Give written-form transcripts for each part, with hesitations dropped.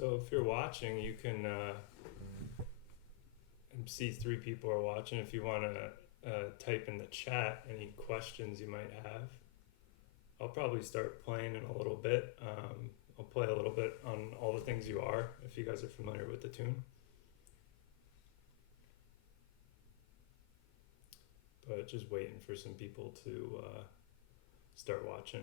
So if you're watching, you can see three people are watching. If you want to type in the chat any questions you might have, I'll probably start playing in a little bit. I'll play a little bit on All the Things You Are, if you guys are familiar with the tune. But just waiting for some people to start watching.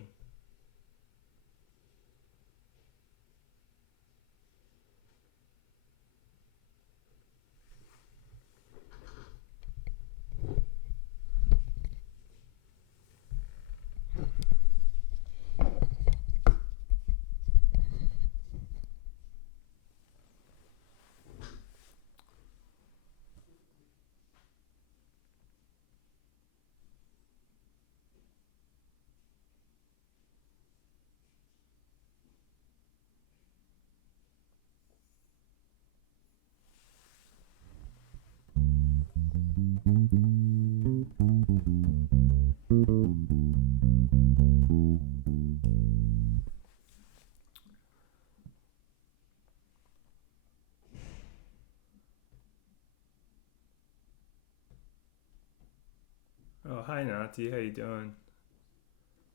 Oh, hi Nati, how you doing?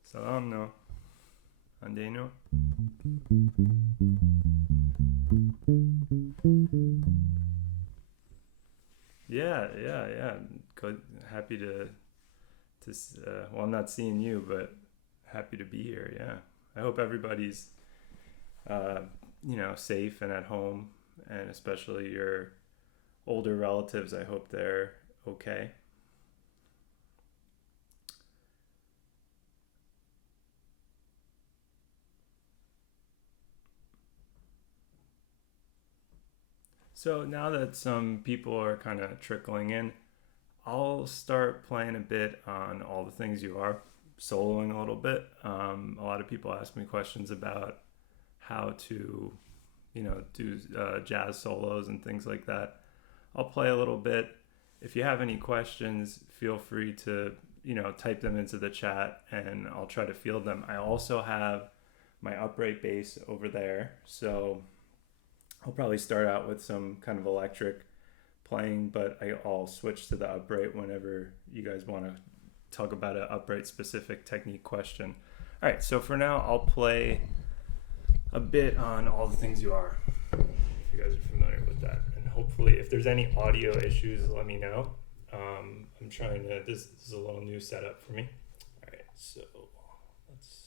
Salam no. Andeno. Yeah. Good. Happy to well, I'm not seeing you, but happy to be here. Yeah. I hope everybody's, safe and at home, and especially your older relatives. I hope they're okay. So now that some people are kind of trickling in, I'll start playing a bit on All the Things You Are, soloing a little bit. A lot of people ask me questions about how to, do jazz solos and things like that. I'll play a little bit. If you have any questions, feel free to, type them into the chat and I'll try to field them. I also have my upright bass over there, so I'll probably start out with some kind of electric playing, but I'll switch to the upright whenever you guys want to talk about an upright specific technique question. All right, so for now, I'll play a bit on All the Things You Are, if you guys are familiar with that. And hopefully, if there's any audio issues, let me know. I'm trying to, this is a little new setup for me. All right, so let's,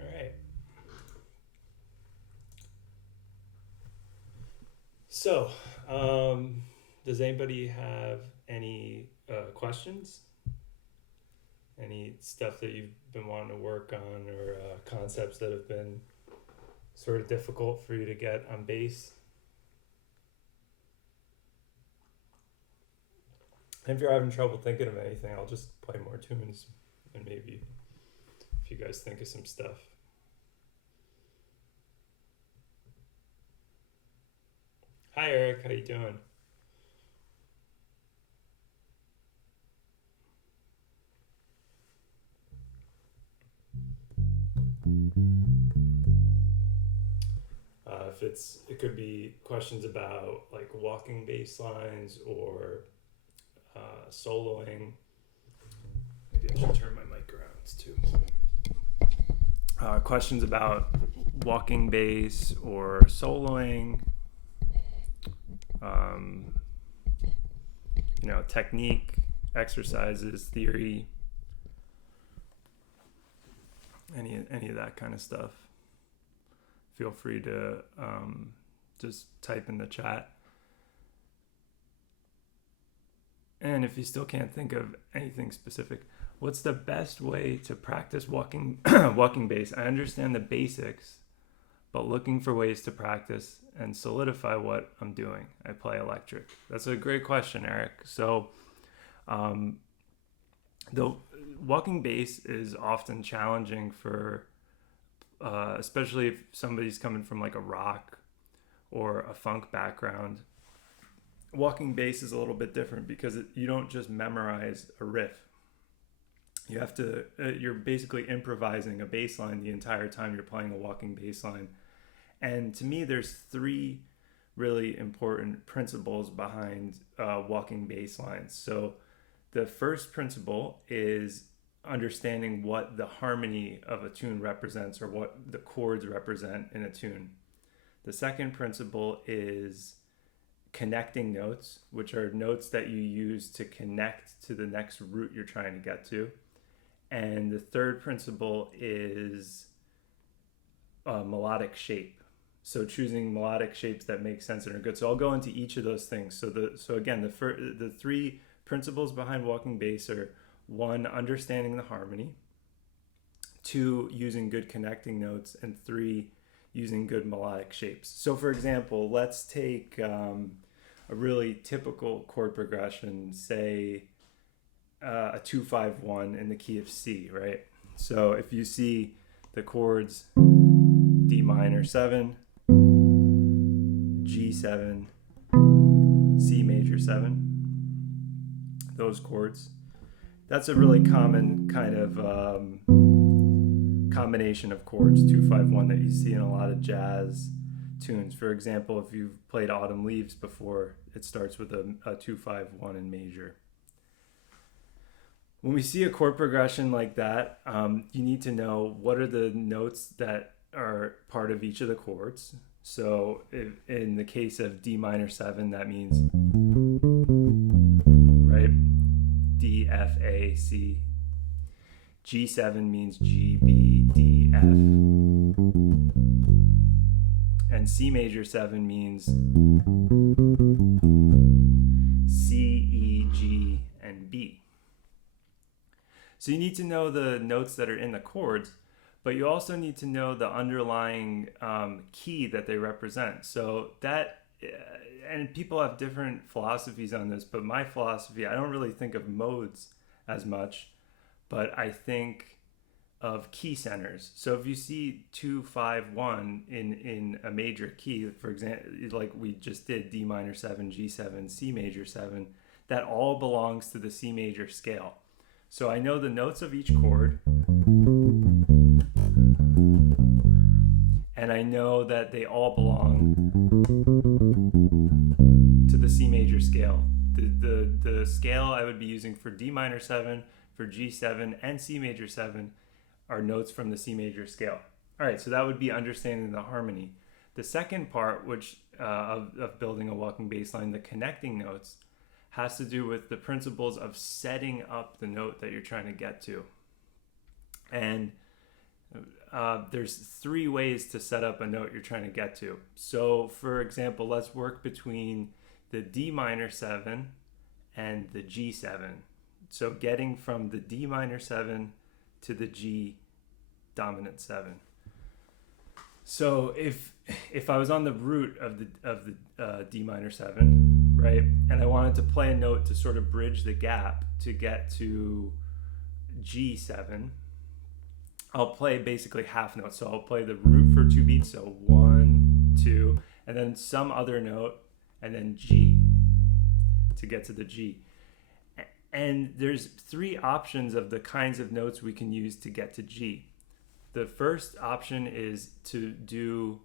All right. So, does anybody have any questions? Any stuff that you've been wanting to work on, or concepts that have been sort of difficult for you to get on bass? If you're having trouble thinking of anything, I'll just play more tunes, and maybe if you guys think of some stuff. Hi Eric, how you doing? If it could be questions about like walking bass lines or soloing. Maybe I should turn my mic around too. Questions about walking bass or soloing. Um, technique, exercises, theory, any of that kind of stuff. Feel free to just type in the chat. And if you still can't think of anything specific, what's the best way to practice walking bass? I understand the basics, but looking for ways to practice and solidify what I'm doing. I play electric. That's a great question, Eric. So the walking bass is often challenging for especially if somebody's coming from like a rock or a funk background. Walking bass is a little bit different because you don't just memorize a riff. You have to, you're basically improvising a bass line the entire time you're playing a walking bass line. And to me, there's three really important principles behind walking bass lines. So the first principle is understanding what the harmony of a tune represents, or what the chords represent in a tune. The second principle is connecting notes, which are notes that you use to connect to the next root you're trying to get to. And the third principle is melodic shape. So choosing melodic shapes that make sense and are good. So I'll go into each of those things. So again, the three principles behind walking bass are: one, understanding the harmony; two, using good connecting notes; and three, using good melodic shapes. So for example, let's take a really typical chord progression, say a 2-5-1 in the key of C, right? So if you see the chords D minor 7, G7, C major 7, those chords, that's a really common kind of combination of chords, 2-5-1, that you see in a lot of jazz tunes. For example, if you've played Autumn Leaves before, it starts with a 2-5-1 in major. When we see a chord progression like that, you need to know what are the notes that are part of each of the chords. So in the case of D minor 7, that means, right, D, F, A, C. G7 means G, B, D, F. And C major 7 means C, E, G, and B. So you need to know the notes that are in the chords, but you also need to know the underlying key that they represent. So that, and people have different philosophies on this, but my philosophy, I don't really think of modes as much, but I think of key centers. So if you see 2, 5, 1 in a major key, for example, like we just did, D minor 7, G7, C major 7, that all belongs to the C major scale. So I know the notes of each chord, and I know that they all belong to the C major scale. The scale I would be using for D minor 7, for G7, and C major 7 are notes from the C major scale. All right, so that would be understanding the harmony. The second part, which of building a walking bass line, the connecting notes, has to do with the principles of setting up the note that you're trying to get to. And there's 3 ways to set up a note you're trying to get to. So for example, let's work between the D minor 7 and the G7. So getting from the D minor 7 to the G dominant 7. So if I was on the root of the D minor 7, right, and I wanted to play a note to sort of bridge the gap to get to G7, I'll play basically half notes. So I'll play the root for 2 beats, so 1, 2, and then some other note, and then G to get to the G. And there's 3 options of the kinds of notes we can use to get to G. The first option is to do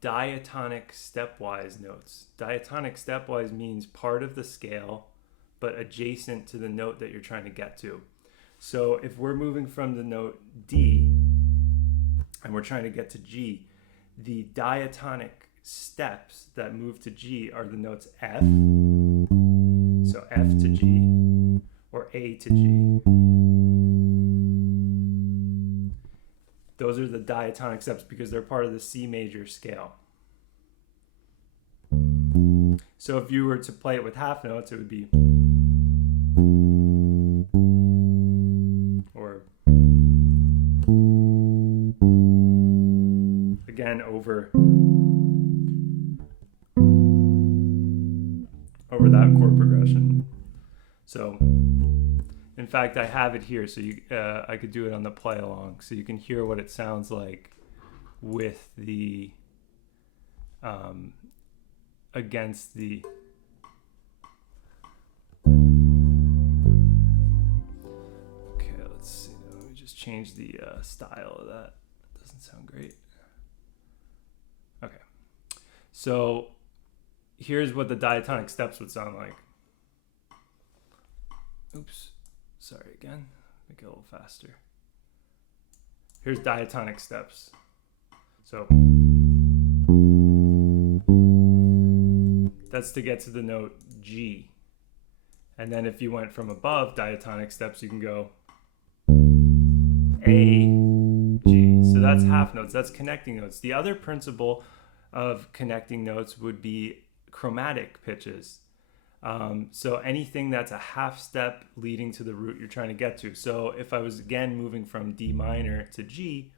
diatonic stepwise notes. Diatonic stepwise means part of the scale, but adjacent to the note that you're trying to get to. So if we're moving from the note D and we're trying to get to G, the diatonic steps that move to G are the notes F, so F to G, or A to G. Those are the diatonic steps because they're part of the C major scale. So if you were to play it with half notes, it would be, or again over that chord progression. So in fact, I have it here, so I could do it on the play along, so you can hear what it sounds like with the against the. Okay, let's see. Let me just change the style of that. It doesn't sound great. Okay, so here's what the diatonic steps would sound like. Oops. Sorry again, make it a little faster. Here's diatonic steps. So that's to get to the note G. And then if you went from above diatonic steps, you can go A, G. So that's half notes, that's connecting notes. The other principle of connecting notes would be chromatic pitches. So anything that's a half step leading to the root you're trying to get to. So if I was again moving from D minor to G,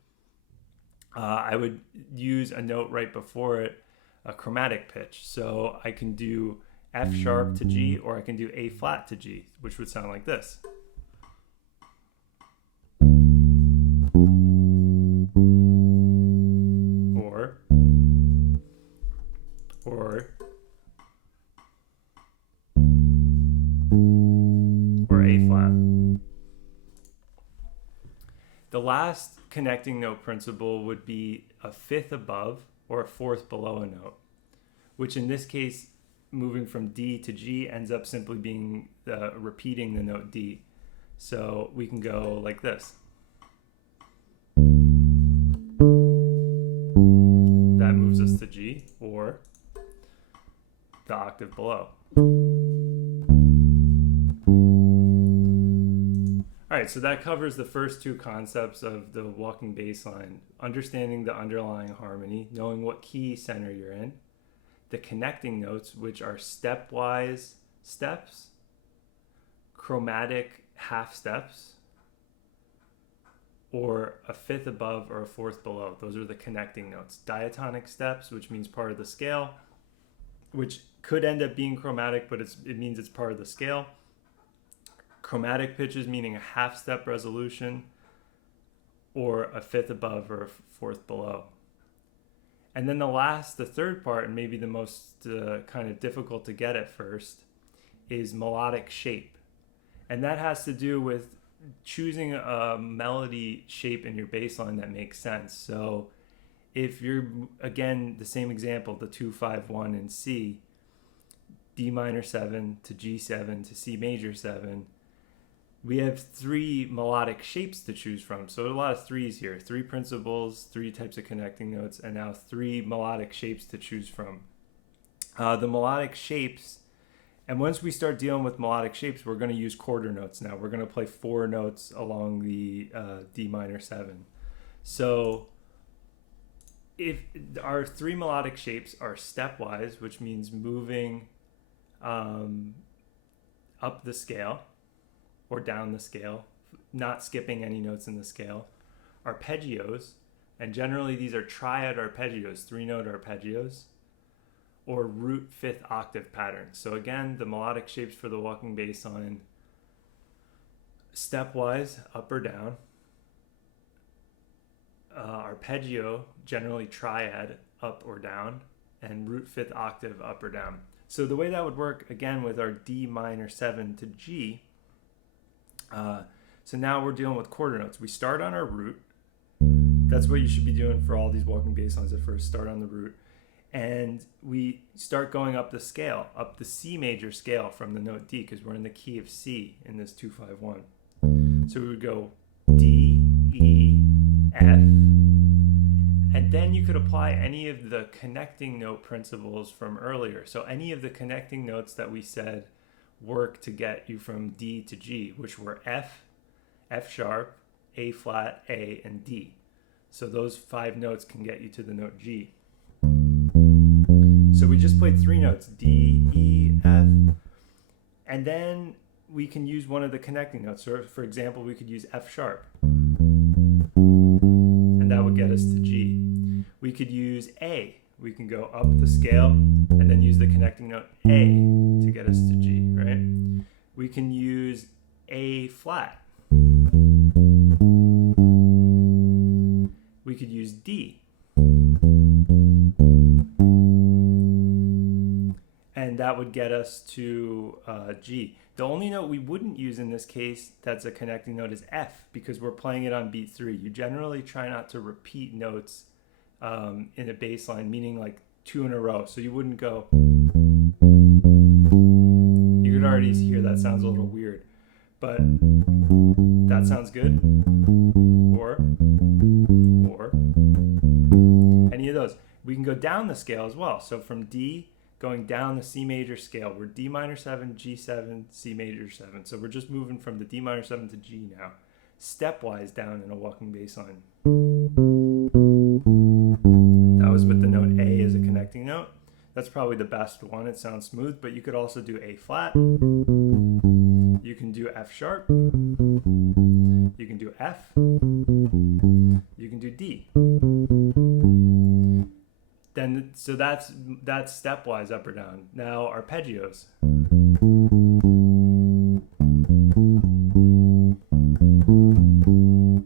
I would use a note right before it, a chromatic pitch. So I can do F sharp to G, or I can do A flat to G, which would sound like this. Or A flat. The last connecting note principle would be a fifth above or a fourth below a note, which in this case, moving from D to G ends up simply being repeating the note D. So we can go like this. That moves us to G, or the octave below. All All right, so that covers the first two concepts of the walking bass line: understanding the underlying harmony, knowing what key center you're in, the connecting notes, which are stepwise steps, chromatic half steps, or a fifth above or a fourth below. Those are the connecting notes. Diatonic steps, which means part of the scale, which could end up being chromatic, but it means it's part of the scale. Chromatic pitches, meaning a half step resolution, or a fifth above or a fourth below. And then the third part, and maybe the most kind of difficult to get at first, is melodic shape. And that has to do with choosing a melody shape in your bass line that makes sense. So if you're, again, the same example, the 2-5-1 in C, D minor 7 to G7 to C major 7, we have three melodic shapes to choose from. So a lot of threes here, three principles, three types of connecting notes, and now three melodic shapes to choose from. The melodic shapes, and once we start dealing with melodic shapes, we're going to use quarter notes now. We're going to play 4 notes along the D minor 7. So if our three melodic shapes are stepwise, which means moving up the scale or down the scale, not skipping any notes in the scale. Arpeggios, and generally these are triad arpeggios, 3-note arpeggios, or root fifth octave patterns. So again, the melodic shapes for the walking bass line: stepwise, up or down. Arpeggio, generally triad, up or down, and root fifth octave, up or down. So the way that would work, again, with our D minor 7 to G, so now we're dealing with quarter notes. We start on our root. That's what you should be doing for all these walking bass lines at first. Start on the root. And we start going up the scale, up the C major scale from the note D, because we're in the key of C in this 2-5-1. So we would go D, E, F, and then you could apply any of the connecting note principles from earlier. So any of the connecting notes that we said work to get you from D to G, which were F, F sharp, A flat, A, and D. So those 5 notes can get you to the note G. So we just played 3 notes, D, E, F, and then we can use one of the connecting notes. So for example, we could use F sharp, and that would get us to G. We could use A. We can go up the scale and then use the connecting note A to get us to G, right? We can use A flat. We could use D. And that would get us to G. The only note we wouldn't use in this case that's a connecting note is F, because we're playing it on beat 3. You generally try not to repeat notes in a bass line, meaning like 2 in a row. So you wouldn't go. You could already hear that sounds a little weird, but that sounds good. Or any of those. We can go down the scale as well. So from D, going down the C major scale, we're D minor 7, G7, C major 7. So we're just moving from the D minor 7 to G now, stepwise down in a walking bass line. That was with the note A as a connecting note. That's probably the best one. It sounds smooth, but you could also do A flat. You can do F sharp. You can do F. You can do D. Then, so that's stepwise up or down. Now arpeggios.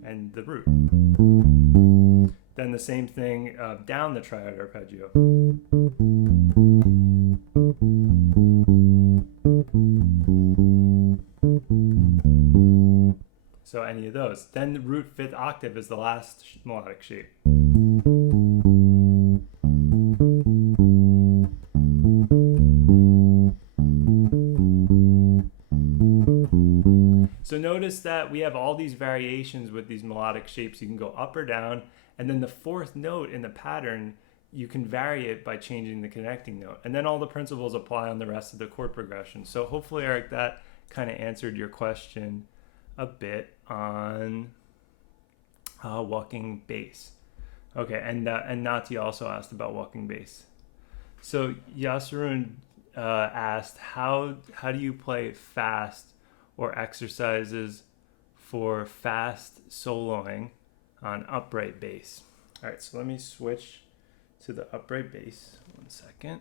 And the root. Then the same thing down the triad arpeggio. So any of those. Then the root fifth octave is the last melodic shape. So notice that we have all these variations with these melodic shapes. You can go up or down, and then the 4th note in the pattern, you can vary it by changing the connecting note. And then all the principles apply on the rest of the chord progression. So hopefully, Eric, that kind of answered your question a bit on walking bass. Okay, and Nati also asked about walking bass. So Yasirun asked, how do you play fast or exercises for fast soloing on upright bass? All right, so let me switch to the upright bass. 1 second.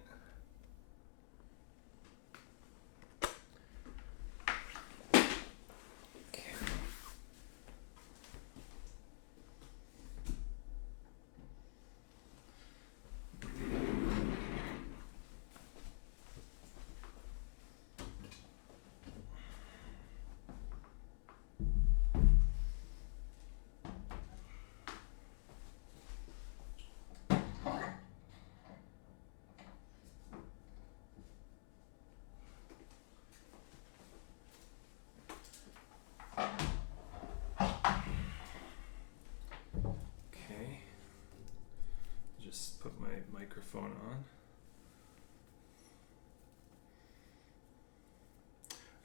Just put my microphone on.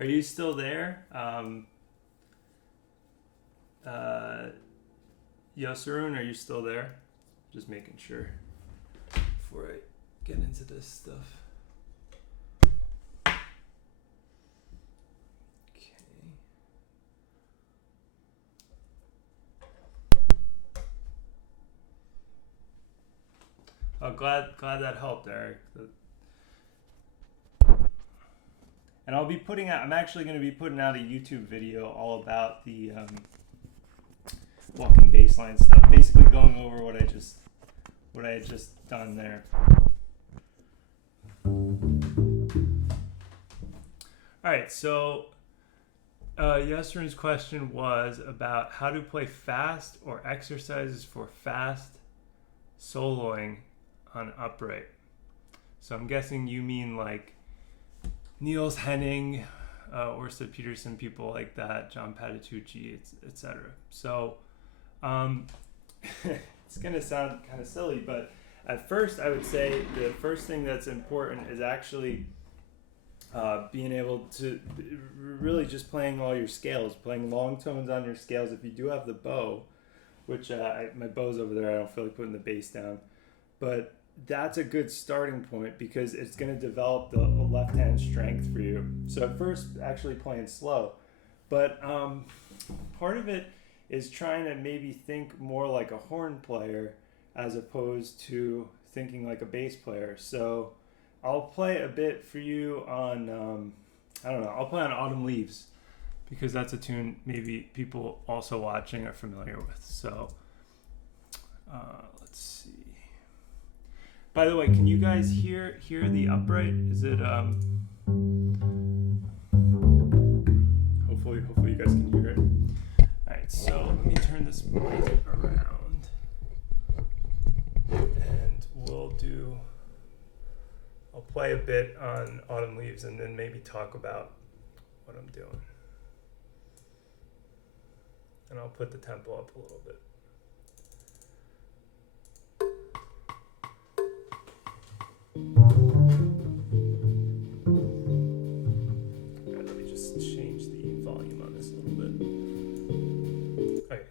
Are you still there? Yasirun, are you still there? Just making sure before I get into this stuff. Oh, glad that helped, Eric. And I'll be putting out. I'm actually going to be putting out a YouTube video all about the walking baseline stuff. Basically, going over what I had just done there. All right. So, Yasrin's question was about how to play fast or exercises for fast soloing on upright. So I'm guessing you mean like Niels Henning, Orsa Peterson, people like that, John Patitucci, etc. So it's going to sound kind of silly, but at first I would say the first thing that's important is actually being able to really just playing all your scales, playing long tones on your scales. If you do have the bow, which my bow's over there, I don't feel like putting the bass down, but that's a good starting point because it's going to develop the left hand strength for you. So at first, actually playing slow, but part of it is trying to maybe think more like a horn player as opposed to thinking like a bass player. So I'll play a bit for you on I'll play on Autumn Leaves because that's a tune maybe people also watching are familiar with. So let's see. By the way, can you guys hear the upright? Is it hopefully you guys can hear it. Alright, so let me turn this mic around and I'll play a bit on Autumn Leaves and then maybe talk about what I'm doing. And I'll put the tempo up a little bit. Let me just change the volume on this a little bit. Okay.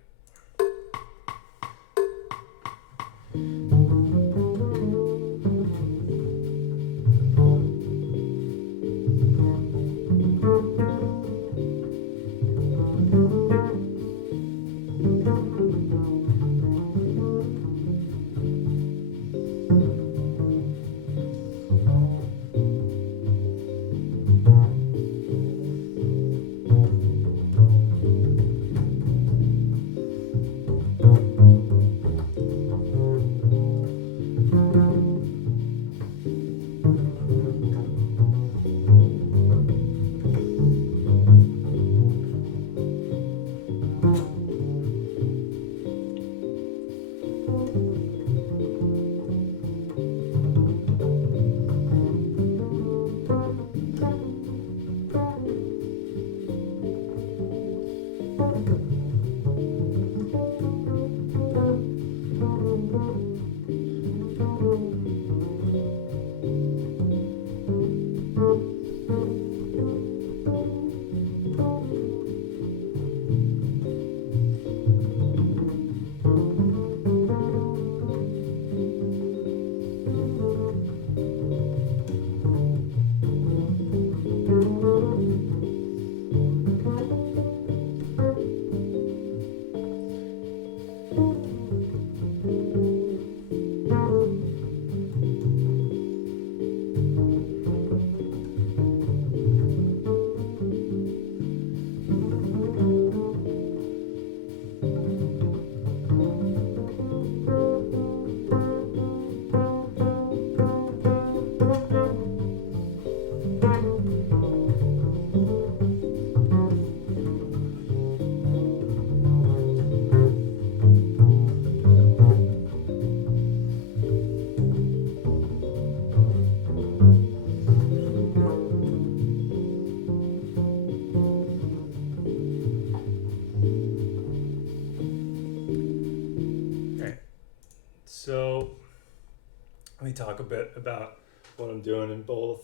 talk a bit about what I'm doing in both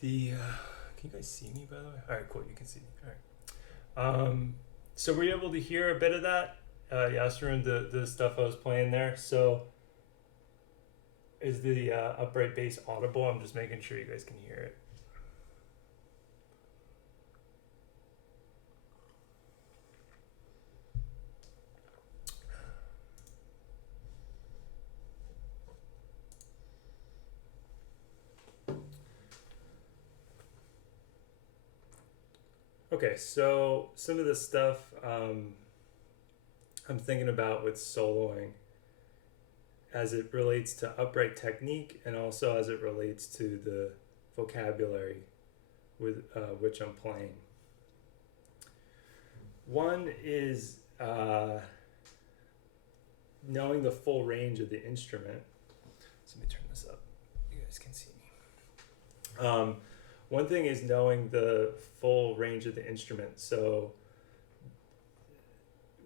the. Can you guys see me, by the way? All right, cool. You can see me. All right. So were you able to hear a bit of that, Yasserun, the stuff I was playing there? So is the upright bass audible? I'm just making sure you guys can hear it. Okay, so some of the stuff I'm thinking about with soloing as it relates to upright technique and also as it relates to the vocabulary with which I'm playing. One is knowing the full range of the instrument. So let me turn this up. You guys can see me. One thing is knowing the full range of the instrument. So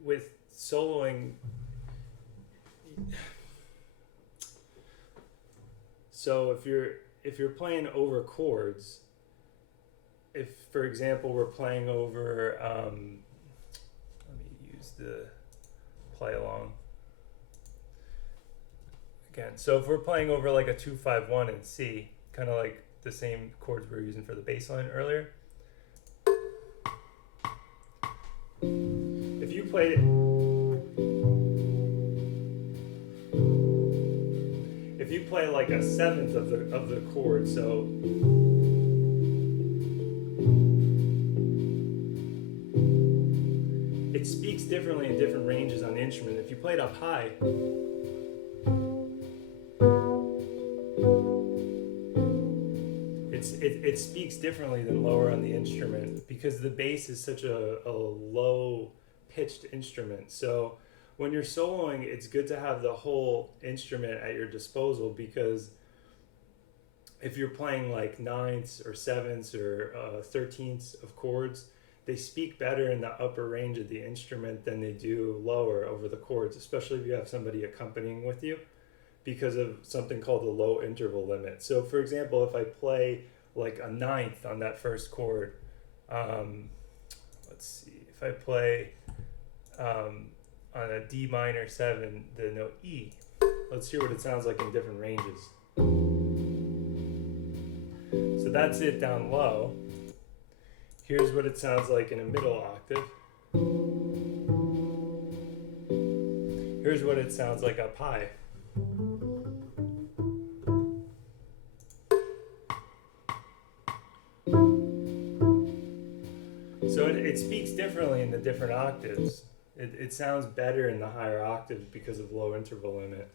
with soloing, so if you're playing over chords, if for example we're playing over, let me use the play along again. So if we're playing over like a 2-5-1 in C, kind of like the same chords we were using for the bass line earlier. If you played it, if you play like a seventh of the chord, so it speaks differently in different ranges on the instrument. If you play it up high, it speaks differently than lower on the instrument because the bass is such a low pitched instrument. So when you're soloing, it's good to have the whole instrument at your disposal, because if you're playing like ninths or sevenths or 13ths of chords, they speak better in the upper range of the instrument than they do lower over the chords, especially if you have somebody accompanying with you, because of something called the low interval limit. So for example, if I play like a ninth on that first chord, let's see, if I play on a D minor 7 the note E, let's hear what it sounds like in different ranges. So that's it down low. Here's what it sounds like in a middle octave. Here's what it sounds like up high. So it speaks differently in the different octaves. It sounds better in the higher octaves because of low interval limit.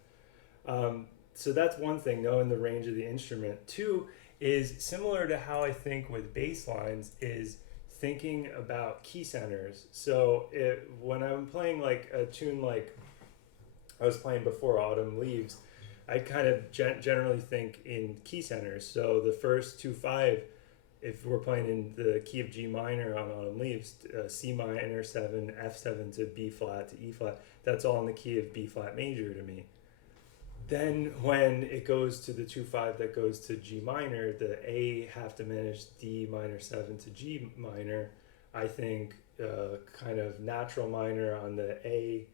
So that's one thing, knowing the range of the instrument. Two is similar to how I think with bass lines, is thinking about key centers. So when I'm playing like a tune like I was playing before, Autumn Leaves, I kind of generally think in key centers. So the first 2-5, if we're playing in the key of G minor on Autumn Leaves, C minor 7, F7 to B flat to E flat, that's all in the key of B flat major to me. Then when it goes to the 2-5 that goes to G minor, the A half diminished D minor 7 to G minor, I think kind of natural minor on the A,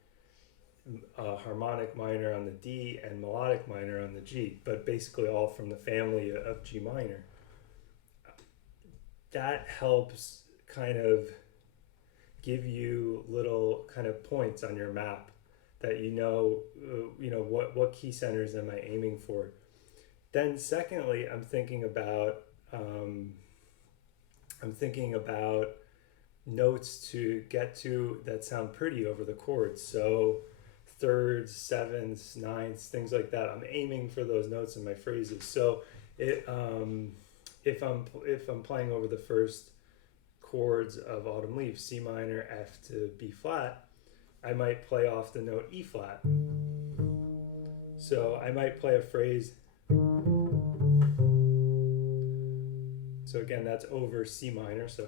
harmonic minor on the D, and melodic minor on the G, but basically all from the family of G minor. That helps kind of give you little kind of points on your map that you know what key centers am I aiming for. Then secondly, I'm thinking about notes to get to that sound pretty over the chords. So thirds, sevenths, ninths, things like that. I'm aiming for those notes in my phrases. So if I'm playing over the first chords of Autumn Leaves, C minor, F to B flat, I might play off the note E flat. So I might play a phrase. So again, that's over C minor. So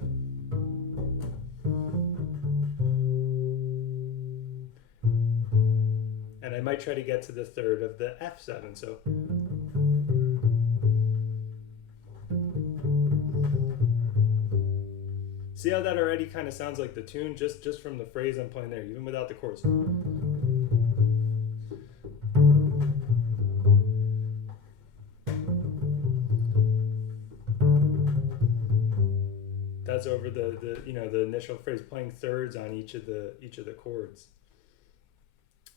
and I might try to get to the third of the F7. So see how that already kind of sounds like the tune just from the phrase I'm playing there, even without the chords. That's over the the initial phrase, playing thirds on each of the chords,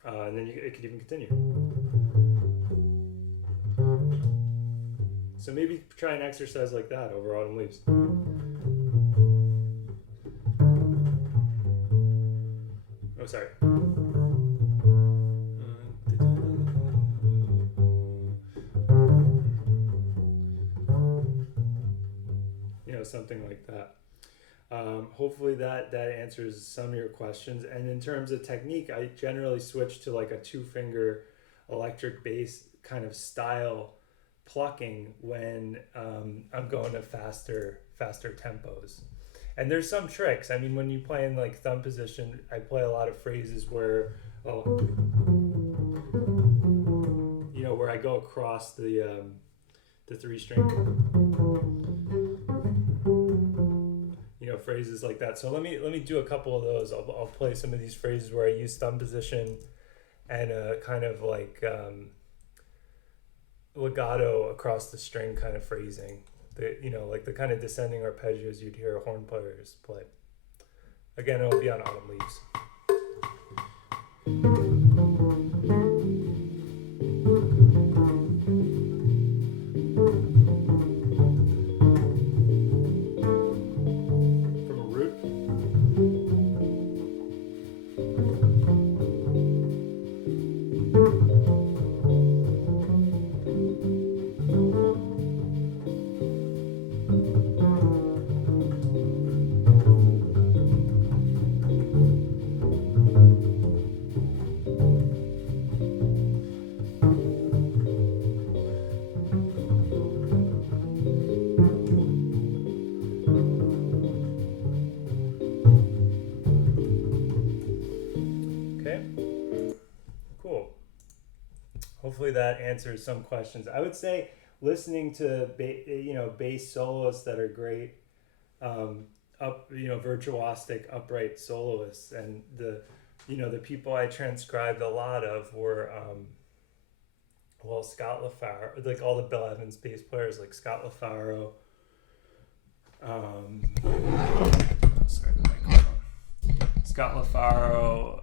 and then it could even continue. So maybe try an exercise like that over Autumn Leaves. Oh, sorry. Something like that. Hopefully that answers some of your questions. And in terms of technique, I generally switch to like a 2-finger electric bass kind of style plucking when I'm going to faster tempos. And there's some tricks. I mean, when you play in like thumb position, I play a lot of phrases where where I go across the 3-string. Phrases like that. So let me do a couple of those. I'll play some of these phrases where I use thumb position and a kind of like legato across the string kind of phrasing. Like the kind of descending arpeggios you'd hear horn players play. Again, it'll be on Autumn Leaves. Hopefully that answers some questions. I would say listening to bass soloists that are great, virtuosic upright soloists, and the people I transcribed a lot of were Scott LaFaro, like all the Bill Evans bass players, like Scott LaFaro. Scott LaFaro,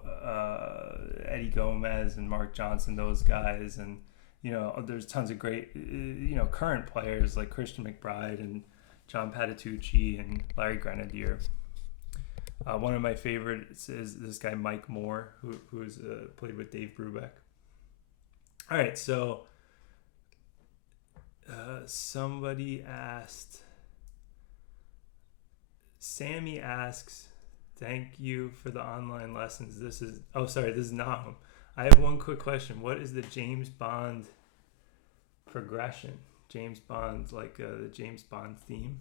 Eddie Gomez, and Mark Johnson, those guys, and there's tons of great current players like Christian McBride and John Patitucci and Larry Grenadier. One of my favorites is this guy Mike Moore, who's played with Dave Brubeck. All right, so somebody asked, Sammy asks, thank you for the online lessons. This is Nahum. I have one quick question. What is the James Bond progression? James Bond, like the James Bond theme?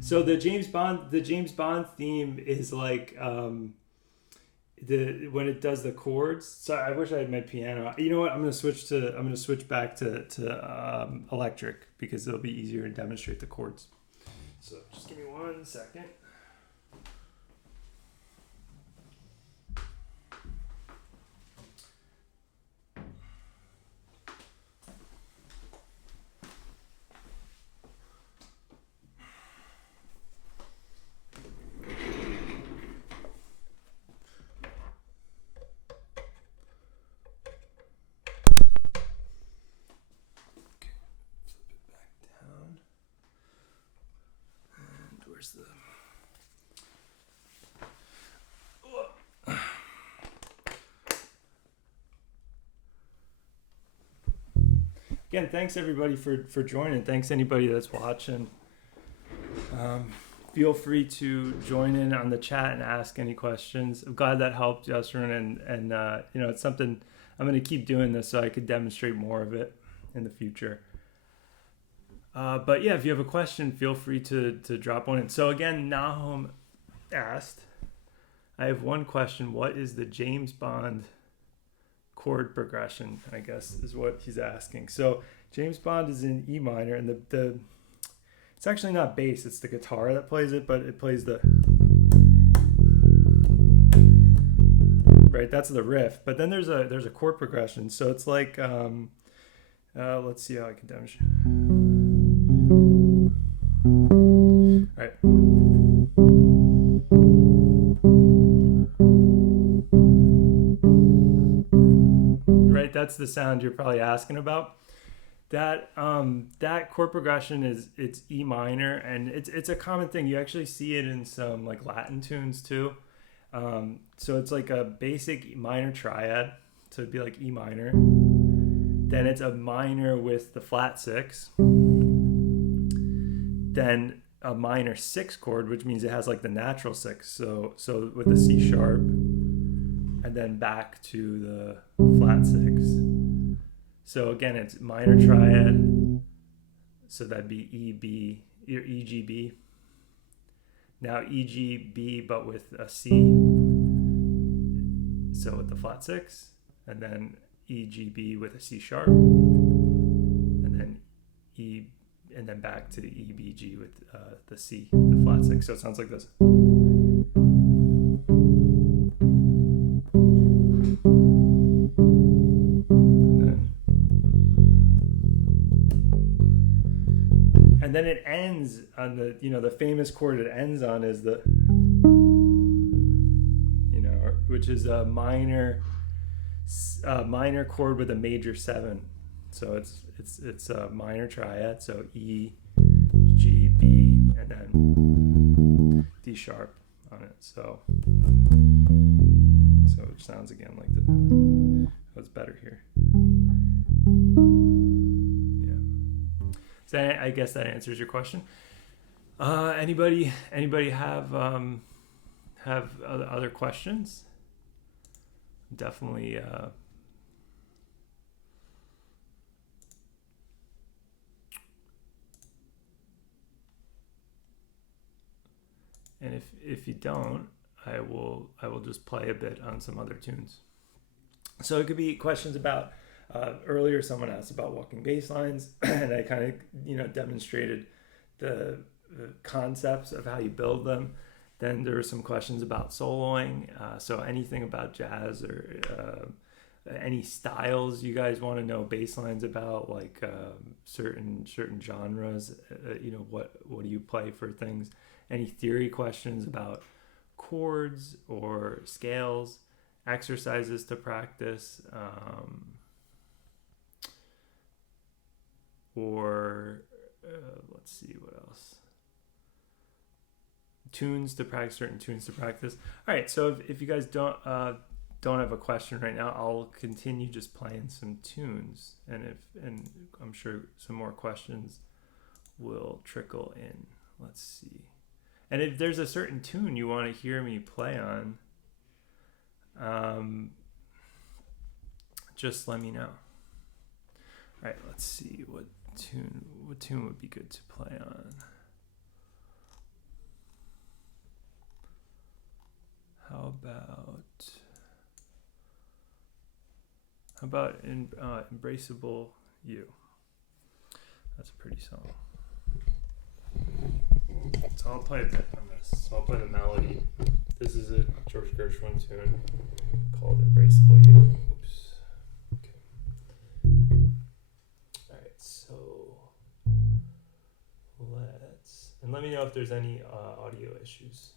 So the James Bond theme is like when it does the chords. So I wish I had my piano. You know what? I'm gonna switch back to electric because it'll be easier to demonstrate the chords. So just give me 1 second. Again, thanks everybody for joining. Thanks anybody that's watching. Feel free to join in on the chat and ask any questions. I'm glad that helped, Yasrin, and it's something I'm going to keep doing this so I could demonstrate more of it in the future. But yeah, if you have a question, feel free to drop one in. So again, Nahum asked, I have one question. What is the James Bond chord progression? I guess is what he's asking. So James Bond is in E minor, and the it's actually not bass, it's the guitar that plays it, but it plays the right, that's the riff. But then there's a chord progression. So it's like let's see how I can demonstrate. Right. Right, that's the sound you're probably asking about. That chord progression it's E minor, and it's a common thing. You actually see it in some like Latin tunes too. So it's like a basic minor triad. So it'd be like E minor. Then it's a minor with the flat six. Then a minor six chord, which means it has like the natural six. So with the C sharp, and then back to the flat six. So again, it's minor triad. So that'd be E B or E G B. Now E G B, but with a C. So with the flat six, and then E G B with a C sharp, and then and then back to E B G with the C, the flat six. So it sounds like this. And then it ends on the famous chord it ends on is the, which is a minor chord with a major seven. So it's a minor triad. So E, G, B, and then D sharp on it. So it sounds again like this. Oh, it's better here. So I guess that answers your question. Anybody have other questions? Definitely. And if you don't, I will just play a bit on some other tunes. So it could be questions about. Earlier, someone asked about walking bass lines, and I kind of demonstrated the concepts of how you build them. Then there were some questions about soloing. So anything about jazz or any styles you guys want to know bass lines about, like certain genres. What do you play for things? Any theory questions about chords or scales, exercises to practice. Or let's see what else. Certain tunes to practice. All right, so if you guys don't have a question right now, I'll continue just playing some tunes, and I'm sure some more questions will trickle in. Let's see. And if there's a certain tune you want to hear me play on, just let me know. All right, let's see what tune would be good to play on. How about Embraceable You? That's a pretty song. So I'll play a bit on this. So I'll play the melody. This is a George Gershwin tune called Embraceable You. Oops. Okay. Alright, so let me know if there's any audio issues.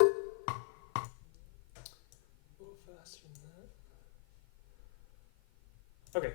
A little faster than that. Okay.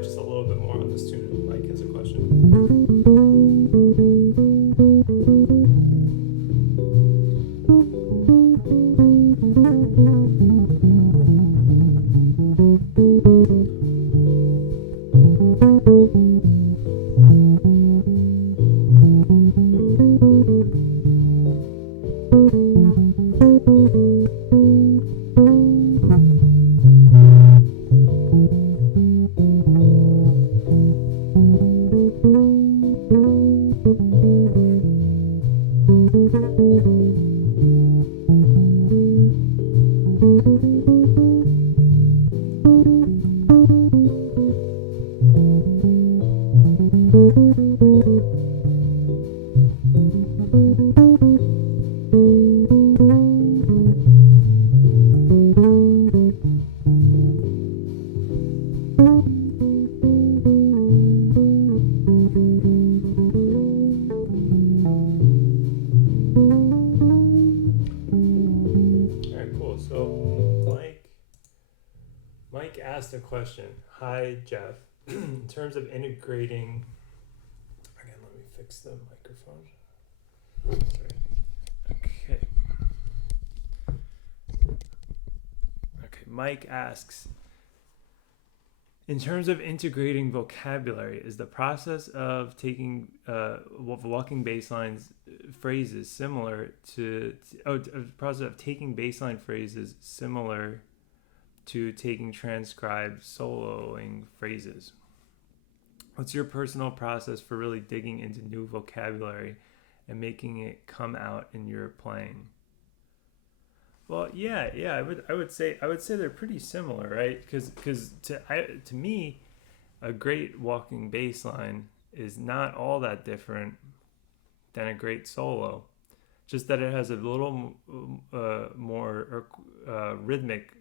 start just a little bit more on this tune. Mike has a question. Mike asked a question. Hi, Jeff. In terms of integrating, again, let me fix the microphone. Sorry. Okay. Mike asks, in terms of integrating vocabulary, is the process of taking walking baselines phrases similar to the process of taking baseline phrases similar to taking transcribed soloing phrases? What's your personal process for really digging into new vocabulary and making it come out in your playing? Well, yeah, I would say they're pretty similar, right? Because to me, a great walking bass line is not all that different than a great solo, just that it has a little more rhythmic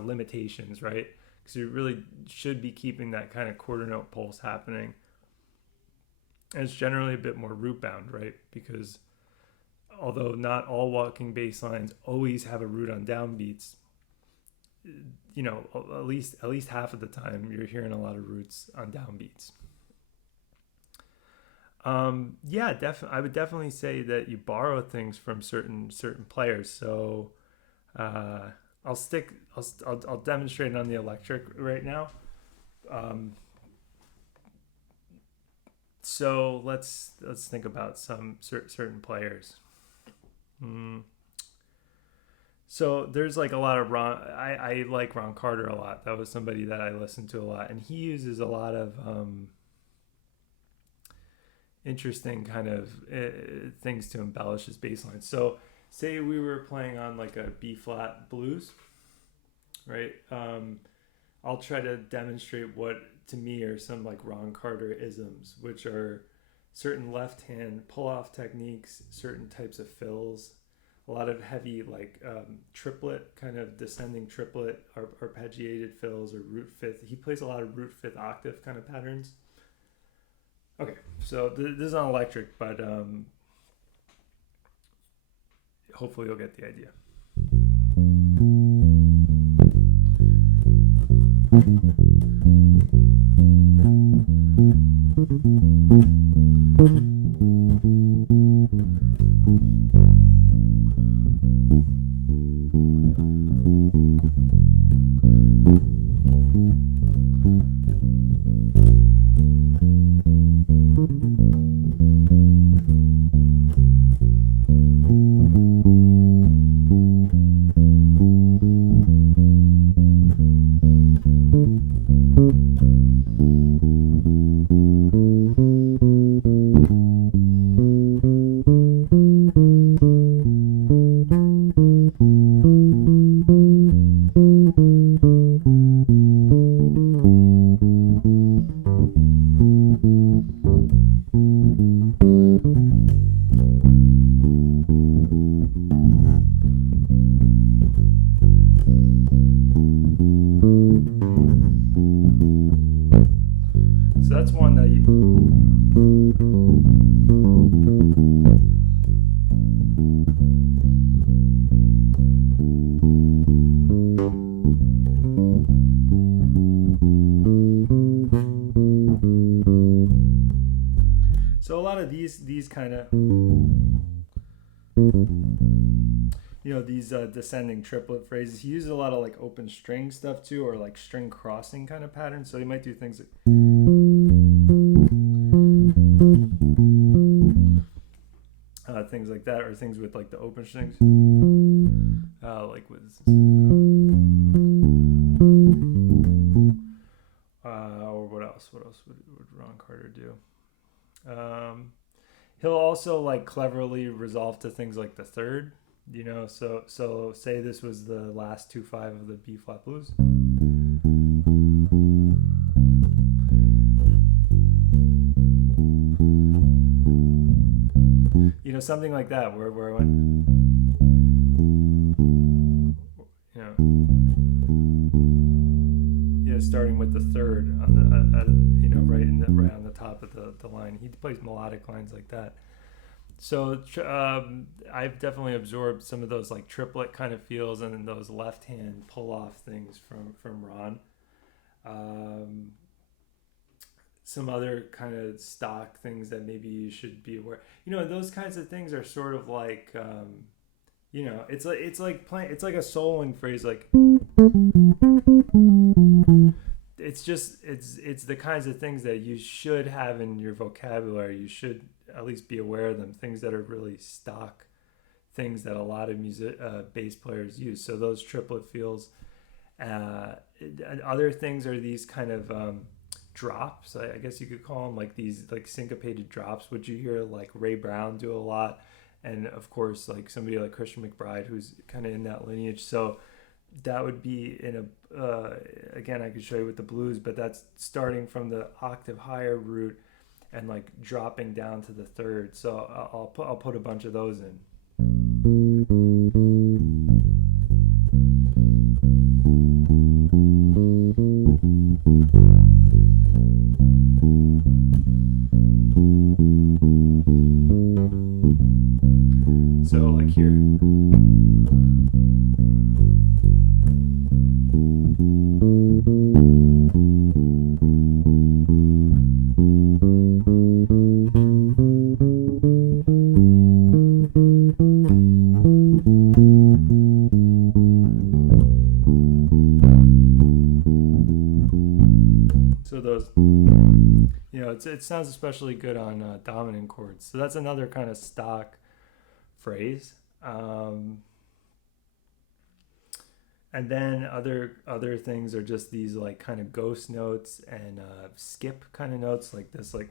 limitations, right? Because you really should be keeping that kind of quarter note pulse happening, and it's generally a bit more root bound, right? Because although not all walking bass lines always have a root on downbeats, you know, at least half of the time you're hearing a lot of roots on downbeats. I would definitely say that you borrow things from certain players. So I'll demonstrate it on the electric right now. So let's think about some certain players. So there's like a lot of Ron. I like Ron Carter a lot. That was somebody that I listened to a lot, and he uses a lot of interesting kind of things to embellish his bass line. So say we were playing on like a B flat blues, right? I'll try to demonstrate what to me are some like Ron Carter isms, which are certain left hand pull off techniques, certain types of fills, a lot of heavy like triplet, kind of descending triplet, arpeggiated fills, or root fifth. He plays a lot of root fifth octave kind of patterns. Okay, so this is on electric, but hopefully you'll get the idea. So that's one that you... lot of these kind of, these descending triplet phrases. He uses a lot of like open string stuff too, or like string crossing kind of patterns. So he might do things like things like that, or things with like the open strings, like with or what else would Ron Carter do? He'll also like cleverly resolve to things like the third, so say this was the last 2/5 of the B flat blues. Something like that, where I went, starting with the third on the right on the top of the line. He plays melodic lines like that. So I've definitely absorbed some of those like triplet kind of feels, and then those left hand pull off things from Ron. Some other kind of stock things that maybe you should be aware. Those kinds of things are sort of like, it's like playing. It's like a soloing phrase. Like, it's the kinds of things that you should have in your vocabulary. You should at least be aware of them. Things that are really stock, things that a lot of bass players use. So those triplet feels. Other things are these kind of drops, I guess you could call them, like these like syncopated drops, which you hear like Ray Brown do a lot, and of course like somebody like Christian McBride, who's kind of in that lineage. So that would be in a again, I could show you with the blues, but that's starting from the octave higher root and like dropping down to the third. So I'll put a bunch of those in. So like here. So those, it sounds especially good on dominant chords. So that's another kind of stock phrase. And then other things are just these like kind of ghost notes and skip kind of notes, like this, like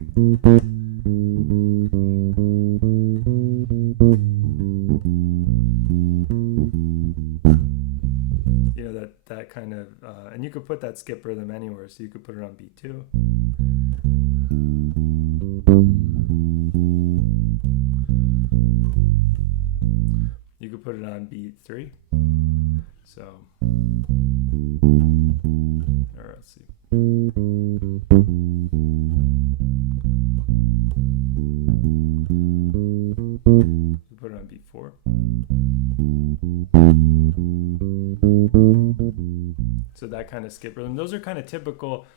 that kind of and you could put that skip rhythm anywhere, so you could put it on beat 2. You could put it on beat 3. So, or let's see. You put it on beat 4. So that kind of skip rhythm. Those are kind of typical,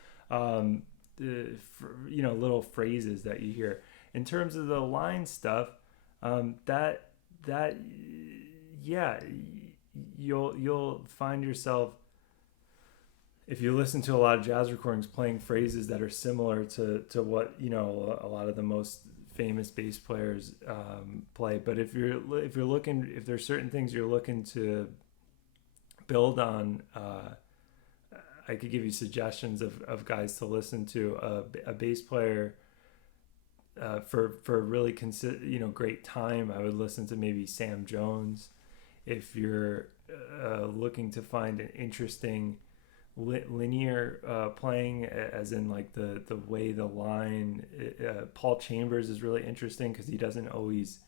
little phrases that you hear. In terms of the line stuff, you'll find yourself, if you listen to a lot of jazz recordings, playing phrases that are similar to what a lot of the most famous bass players play. But if there's certain things you're looking to build on, I could give you suggestions of guys to listen to. A bass player for really great time, I would listen to maybe Sam Jones. If you're looking to find an interesting linear playing, as in like the way the line, Paul Chambers is really interesting because he doesn't always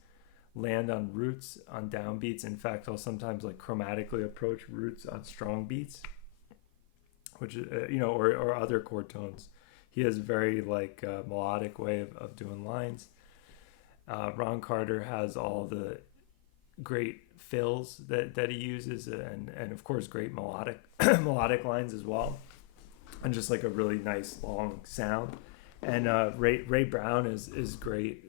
land on roots on downbeats. In fact, he'll sometimes like chromatically approach roots on strong beats, which or other chord tones. He has a very like melodic way of doing lines. Ron Carter has all the great fills that he uses, and of course great melodic melodic lines as well, and just like a really nice long sound. And Ray Brown is great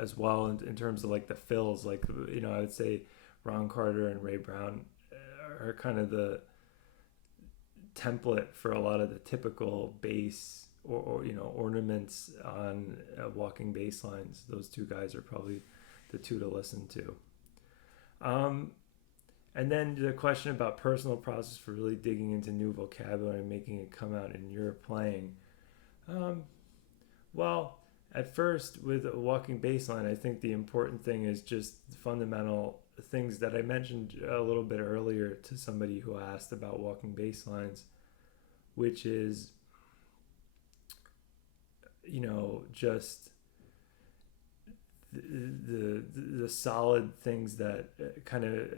as well in terms of like the fills. Like, you know, I would say Ron Carter and Ray Brown are kind of the template for a lot of the typical bass or you know, ornaments on walking bass lines. Those two guys are probably the two to listen to. And then the question about personal process for really digging into new vocabulary and making it come out in your playing. Well, at first with a walking bass line, I think the important thing is just the fundamental things that I mentioned a little bit earlier to somebody who asked about walking bass lines, which is, you know, just the solid things that kind of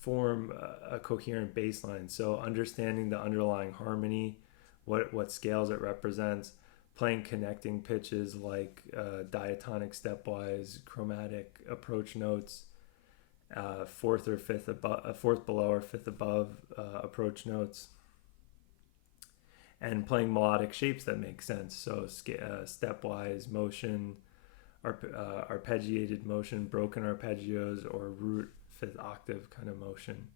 form a coherent bass line. So understanding the underlying harmony, what scales it represents, playing connecting pitches like diatonic stepwise, chromatic approach notes, fourth below or fifth above approach notes, and playing melodic shapes that make sense. So stepwise motion, arpeggiated motion, broken arpeggios, or root fifth octave kind of motion.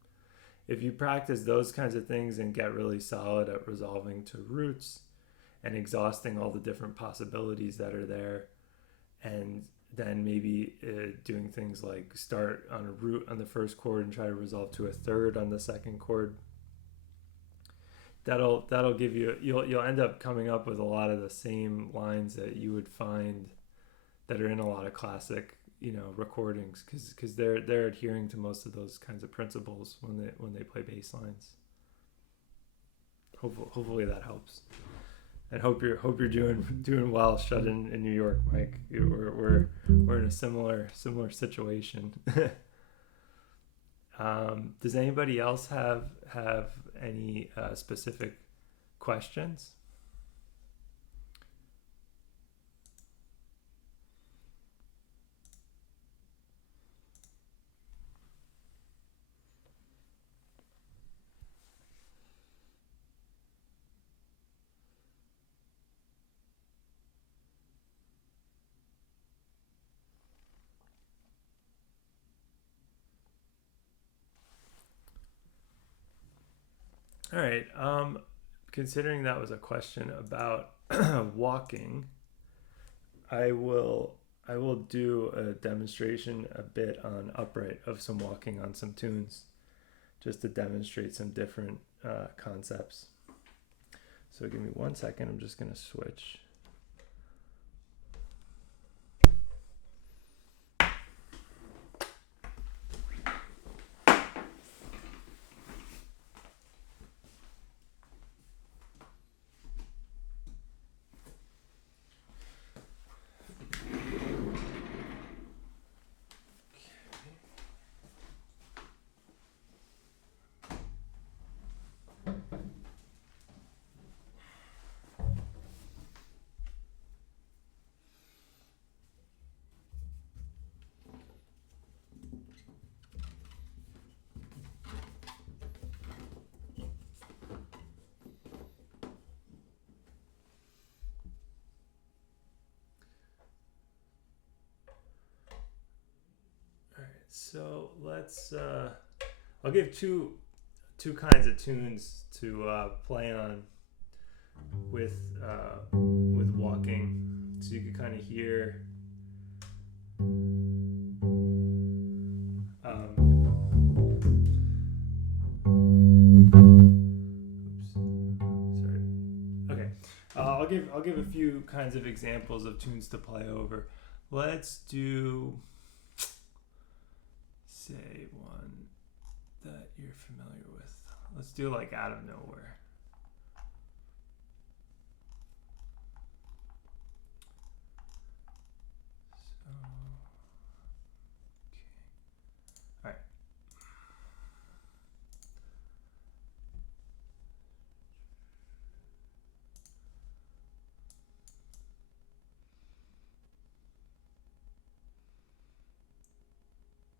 If you practice those kinds of things and get really solid at resolving to roots and exhausting all the different possibilities that are there, and then maybe doing things like start on a root on the first chord and try to resolve to a third on the second chord, that'll give you, you'll end up coming up with a lot of the same lines that you would find that are in a lot of classic, you know, recordings, because they're adhering to most of those kinds of principles when they play bass lines. Hopefully that helps. And hope you're doing well shut in New York, Mike. We're in a similar situation. Does anybody else have any specific questions? All right. Considering that was a question about walking, I will do a demonstration a bit on upright of some walking on some tunes, just to demonstrate some different concepts. So give me 1 second. I'm just going to switch. So let's. I'll give two kinds of tunes to play on with walking, so you can kind of hear. Oops, sorry. Okay, I'll give a few kinds of examples of tunes to play over. Let's do. Say one that you're familiar with. Let's do like Out of Nowhere. So, okay. All right.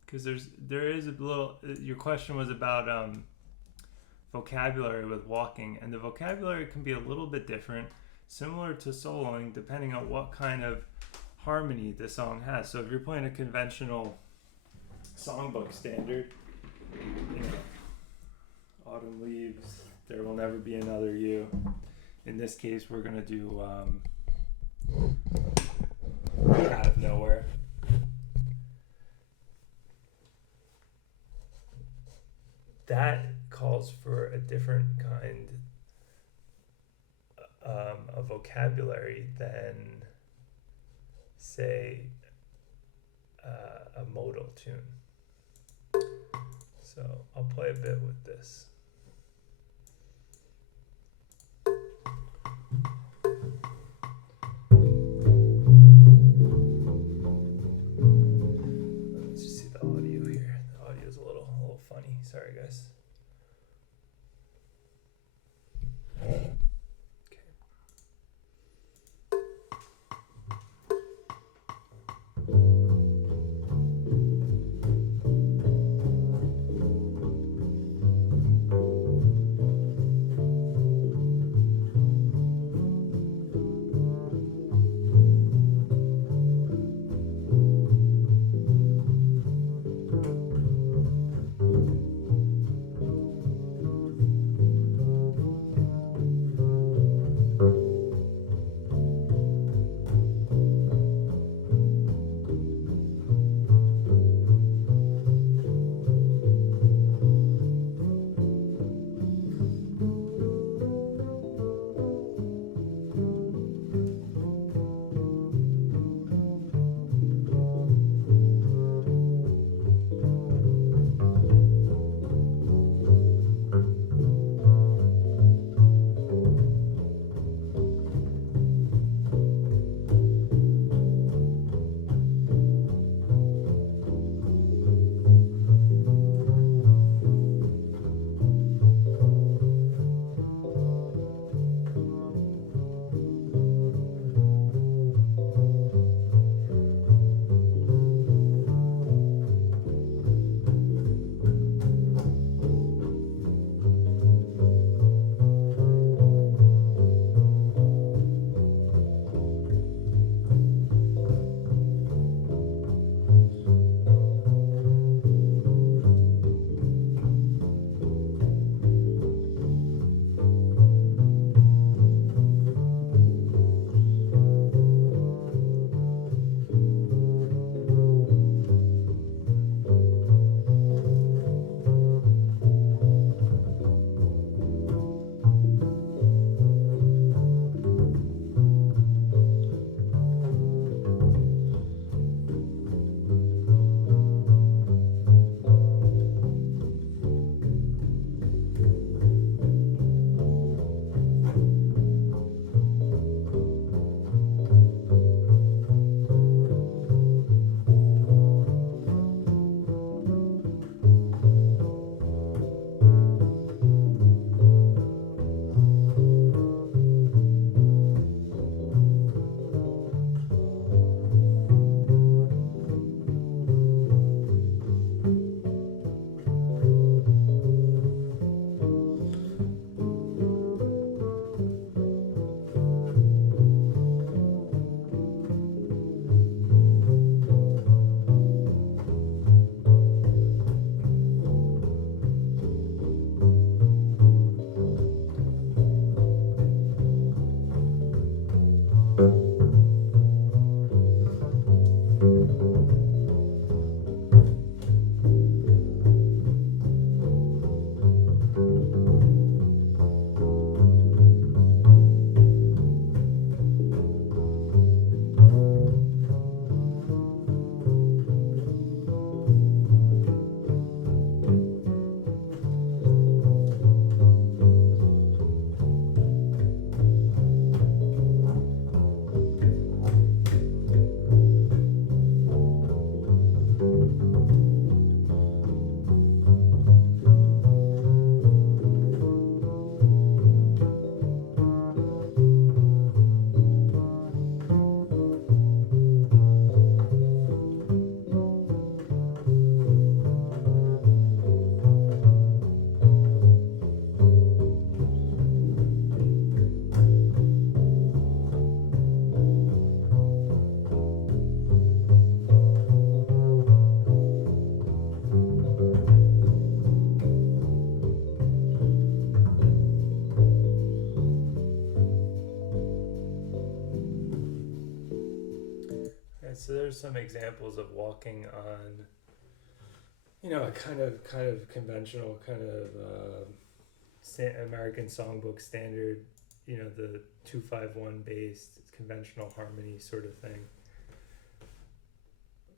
Because there is a little. Your question was about vocabulary with walking, and the vocabulary can be a little bit different. similar to soloing, depending on what kind of harmony the song has. So if you're playing a conventional songbook standard, you know, autumn leaves, there will never be another you. In this case, we're gonna do out of nowhere. That calls for a different kind of vocabulary than, say, a modal tune. So I'll play a bit with this. Let's just see the audio here. The audio is a little funny. Sorry, guys. So there's some examples of walking on, a kind of conventional kind of American songbook standard, the 2-5-1 based conventional harmony sort of thing.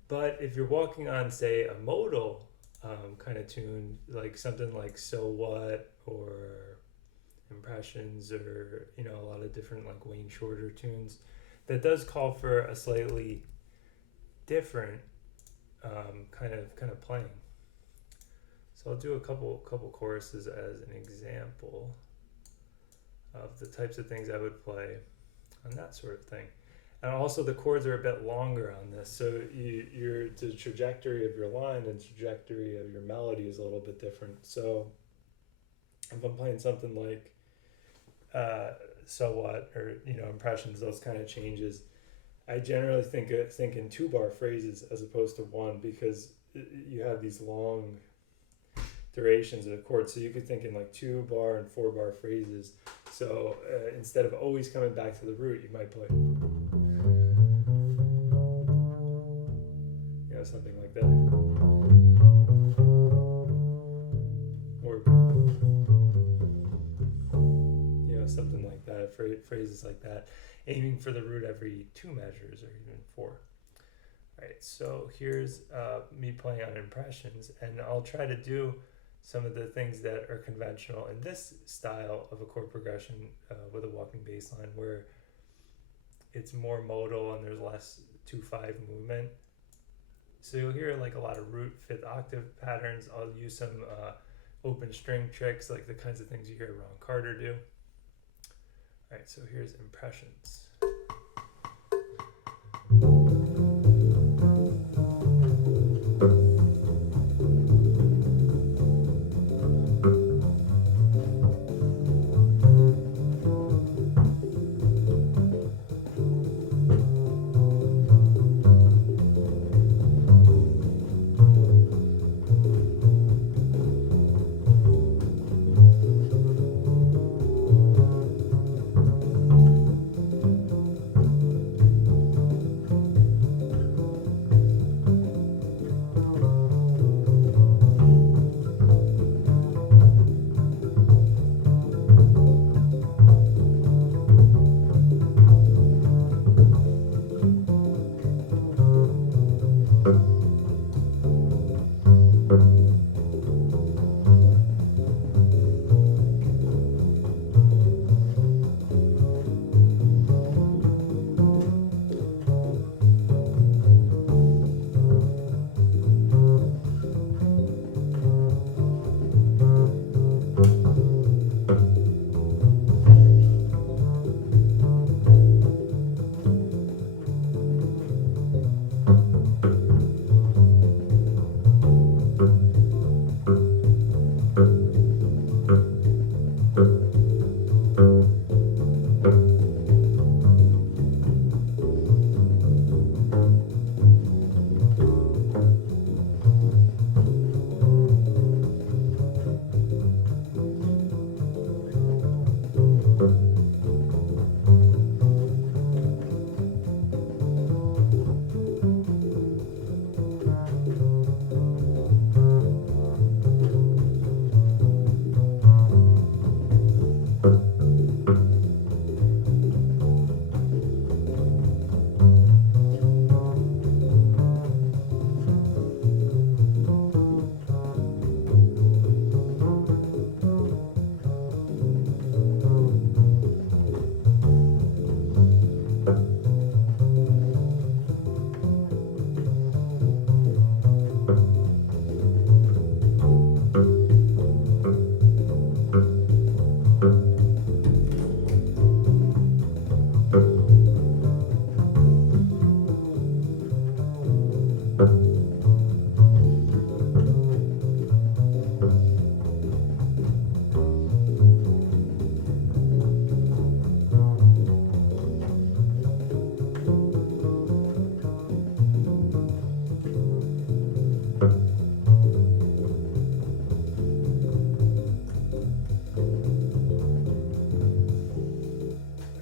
But if you're walking on, say, a modal kind of tune, like something like So What or Impressions, or a lot of different like Wayne Shorter tunes, that does call for a slightly different kind of playing. So I'll do a couple choruses as an example of the types of things I would play on that sort of thing. And also the chords are a bit longer on this, so the trajectory of your line and trajectory of your melody is a little bit different. So if I'm playing something like So What, or Impressions, those kind of changes, I generally think in 2-bar phrases as opposed to one, because you have these long durations of the chords. So you could think in like 2-bar and 4-bar phrases. So instead of always coming back to the root, you might play, something like that, or something like that. Phrases like that, aiming for the root every 2 measures or even 4. All right, so here's me playing on Impressions, and I'll try to do some of the things that are conventional in this style of a chord progression with a walking bass line, where it's more modal and there's less 2-5 movement. So you'll hear like a lot of root 5th octave patterns. I'll use some open string tricks, like the kinds of things you hear Ron Carter do. All right, so here's Impressions.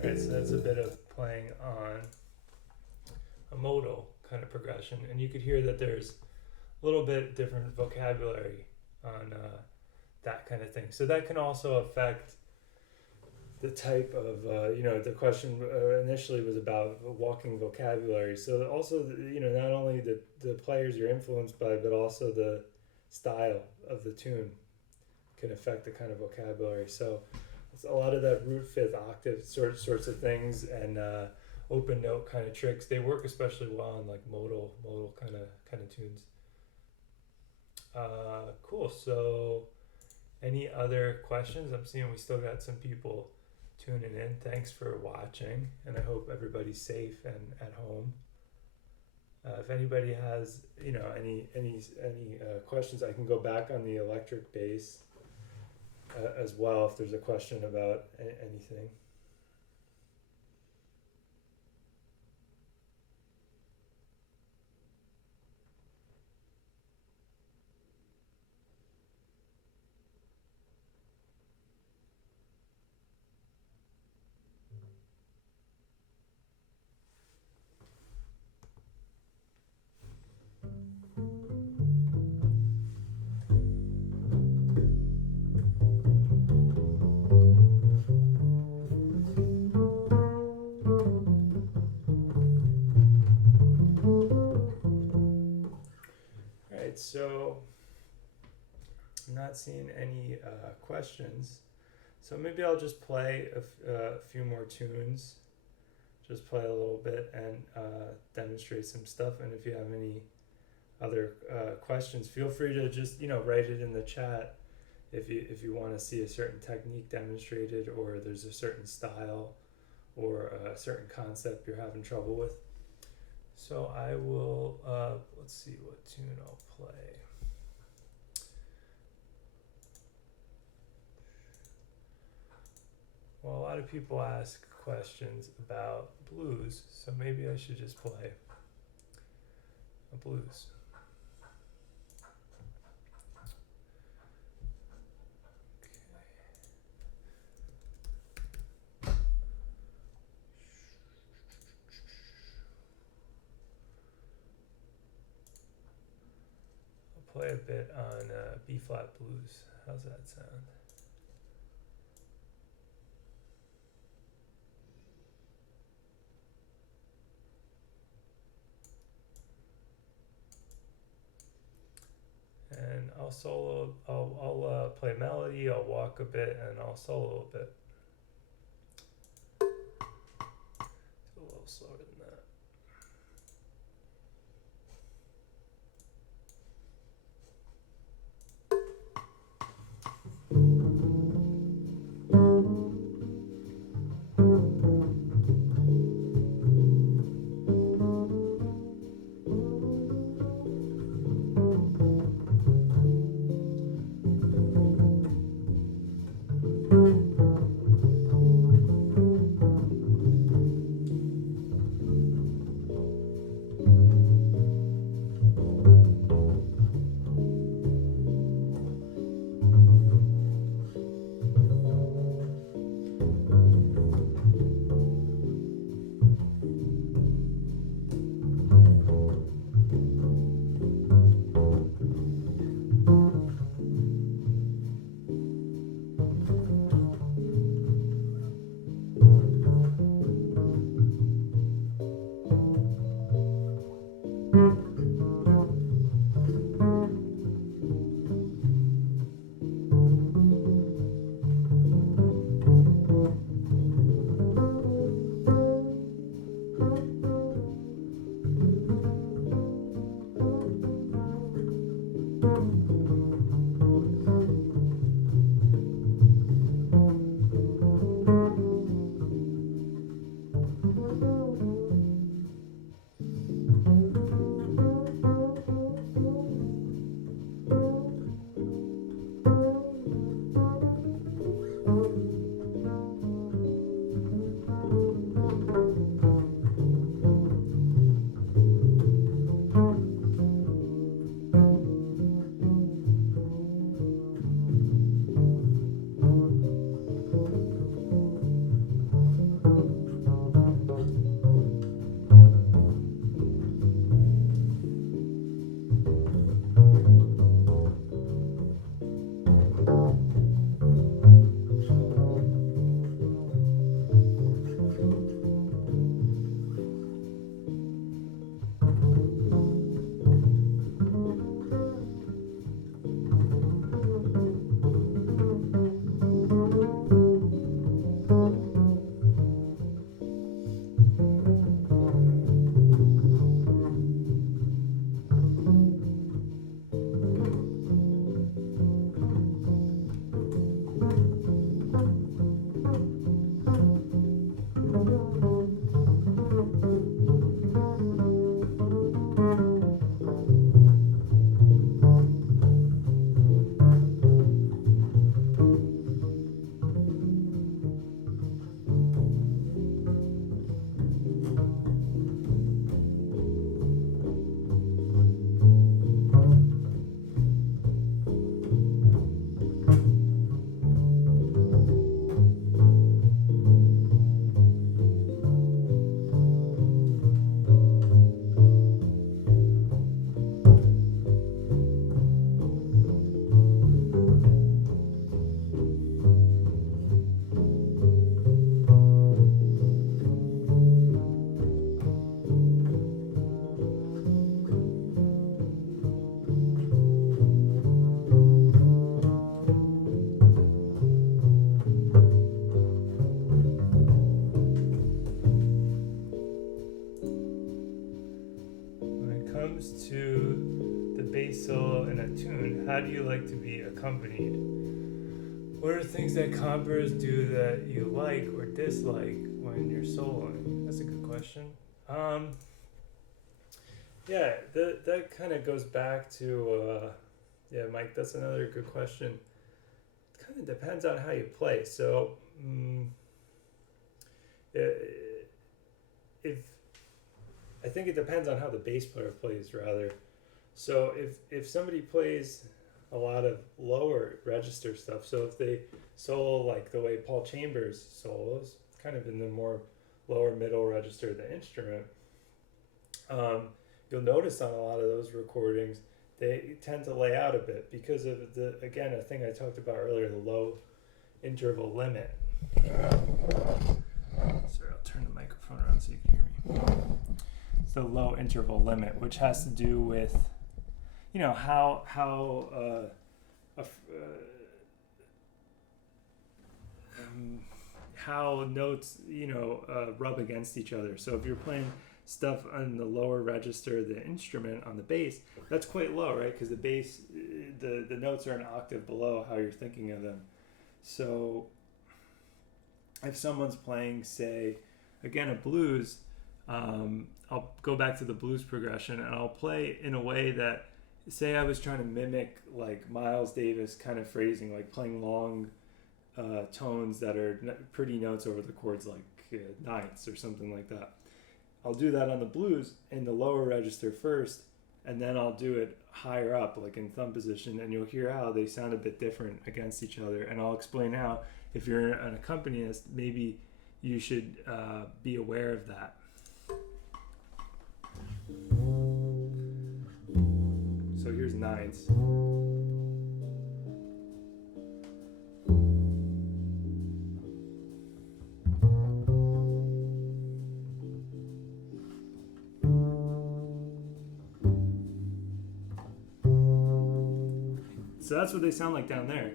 Alright, so that's a bit of playing on a modal kind of progression, and you could hear that there's a little bit different vocabulary on that kind of thing. So that can also affect the type of the question initially was about walking vocabulary. So also not only the players you're influenced by, but also the style of the tune can affect the kind of vocabulary. So it's a lot of that root fifth octave sorts of things, and open note kind of tricks. They work especially well on like modal kind of tunes. Cool. So any other questions? I'm seeing we still got some people tuning in. Thanks for watching, and I hope everybody's safe and at home. If anybody has any questions, I can go back on the electric bass as well if there's a question about anything. So I'm not seeing any questions, so maybe I'll just play a few more tunes, just play a little bit and demonstrate some stuff. And if you have any other questions, feel free to just write it in the chat if you want to see a certain technique demonstrated, or there's a certain style or a certain concept you're having trouble with. So I will, let's see what tune I'll play. Well, a lot of people ask questions about blues, so maybe I should just play a blues. Play a bit on B-flat blues. How's that sound? And I'll solo. I'll play melody. I'll walk a bit, and I'll solo a bit. It's a little slower than that. comes to the bass solo in a tune, how do you like to be accompanied? What are things that compers do that you like or dislike when you're soloing? That's a good question. Yeah, that kind of goes back to, yeah, Mike, that's another good question. It kind of depends on how you play. So, if I think it depends on how the bass player plays, rather. So if somebody plays a lot of lower register stuff, so if they solo like the way Paul Chambers solos, kind of in the more lower middle register of the instrument, you'll notice on a lot of those recordings they tend to lay out a bit because of the, again, a thing I talked about earlier, the low interval limit. Sorry, I'll turn the microphone around so you can hear me. It's the low interval limit, which has to do with, you know, how notes, you know, rub against each other. So if you're playing stuff on the lower register of the instrument on the bass, that's quite low, right? Because the bass, the notes are an octave below how you're thinking of them. So if someone's playing, say, again, a blues, I'll go back to the blues progression and I'll play in a way that, say I was trying to mimic like Miles Davis kind of phrasing, like playing long tones that are pretty notes over the chords, like ninths or something like that. I'll do that on the blues in the lower register first, and then I'll do it higher up, like in thumb position, and you'll hear how they sound a bit different against each other. And I'll explain how, if you're an accompanist, maybe you should be aware of that. So here's ninths. So that's what they sound like down there.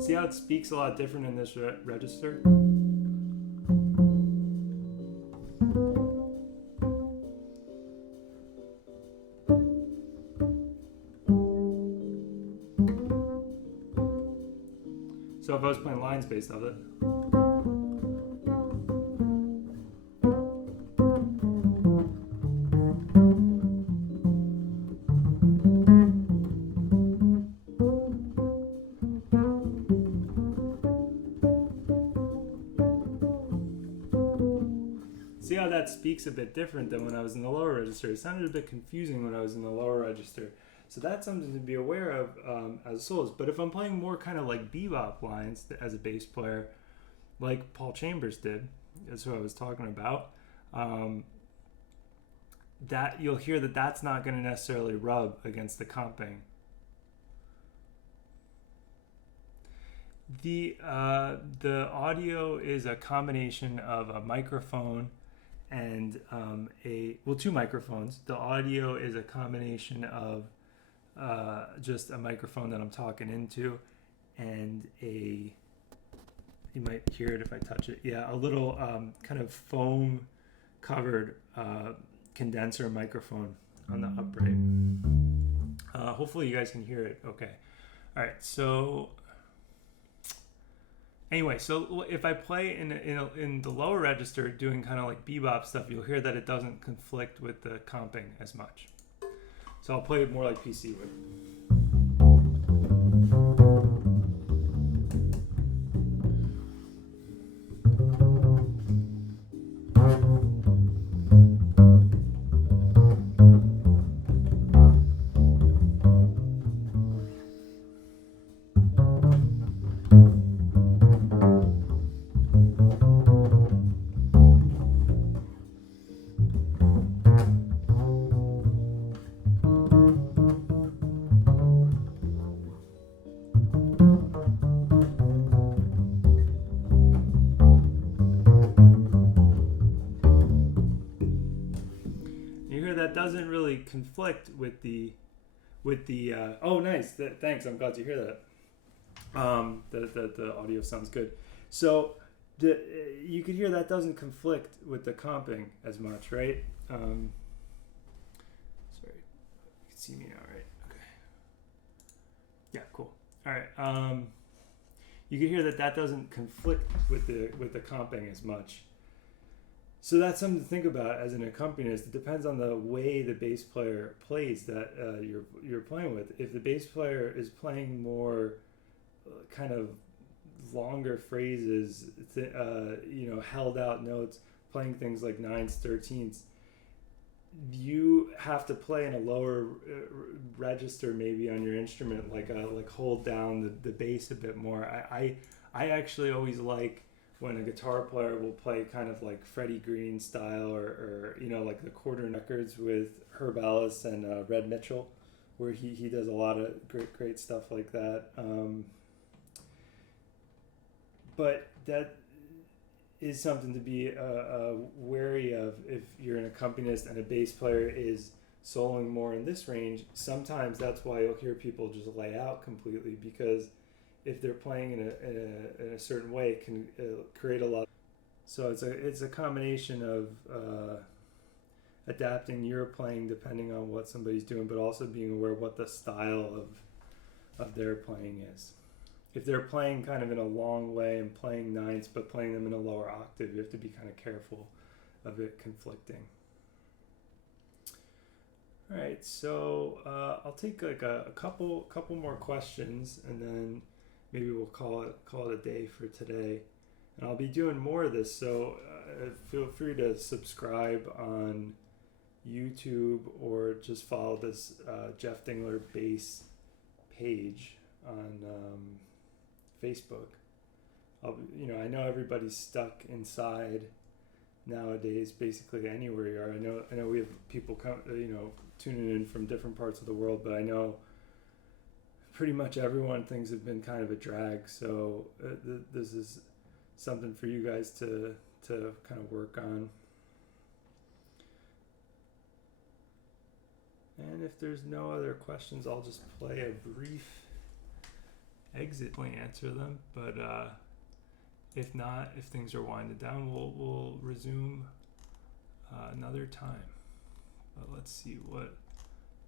See how it speaks a lot different in this register? So if I was playing lines based off it. See how that speaks a bit different than when I was in the lower register. It sounded a bit confusing when I was in the lower register. So that's something to be aware of as a soloist. But if I'm playing more kind of like bebop lines as a bass player, like Paul Chambers did, that's who I was talking about, that you'll hear that that's not going to necessarily rub against the comping. The audio is a combination of a microphone and two microphones. The audio is a combination of just a microphone that I'm talking into and you might hear it if I touch it. Yeah, a little kind of foam covered condenser microphone on the upright. Hopefully you guys can hear it okay. All right, so anyway, so if I play in the lower register doing kind of like bebop stuff, you'll hear that it doesn't conflict with the comping as much. So I'll play it more like PC would. That doesn't really conflict with the oh nice, thanks, I'm glad to hear that. The audio sounds good. So you could hear that doesn't conflict with the comping as much, right? Sorry, you can see me now, right? Okay. Yeah, cool. All right. You can hear that doesn't conflict with the comping as much. So that's something to think about as an accompanist. It depends on the way the bass player plays that you're playing with. If the bass player is playing more kind of longer phrases, held out notes, playing things like nines, 13s, you have to play in a lower register maybe on your instrument, like hold down the bass a bit more. I actually always like when a guitar player will play kind of like Freddie Green style, or like the quarter records with Herb Ellis and Red Mitchell, where he does a lot of great stuff like that. But that is something to be wary of if you're an accompanist and a bass player is soloing more in this range. Sometimes that's why you'll hear people just lay out completely, because if they're playing in a certain way, it can create a lot. So it's a combination of adapting your playing depending on what somebody's doing, but also being aware of what the style of their playing is. If they're playing kind of in a long way and playing nines but playing them in a lower octave, you have to be kind of careful of it conflicting. All right, so I'll take like a couple more questions, and then maybe we'll call it a day for today. And I'll be doing more of this, so feel free to subscribe on YouTube or just follow this Jeff Dingler bass page on Facebook. I know everybody's stuck inside nowadays, basically anywhere you are. I know we have people tuning in from different parts of the world, but I know pretty much everyone things have been kind of a drag. So this is something for you guys to kind of work on. And if there's no other questions, I'll just play a brief exit point, answer them. But if not, if things are winding down, we'll resume another time. But let's see what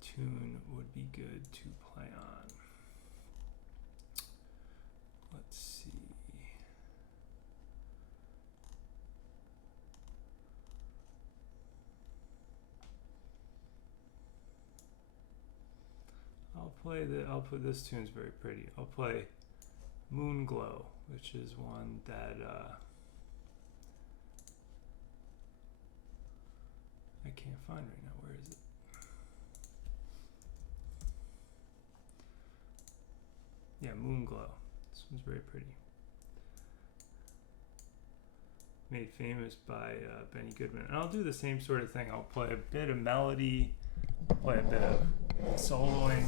tune would be good to play on. Let's see. I'll put this tune's very pretty. I'll play Moon Glow, which is one that I can't find right now. Where is it? Yeah, Moon Glow. This one's very pretty. Made famous by Benny Goodman. And I'll do the same sort of thing. I'll play a bit of melody, play a bit of soloing.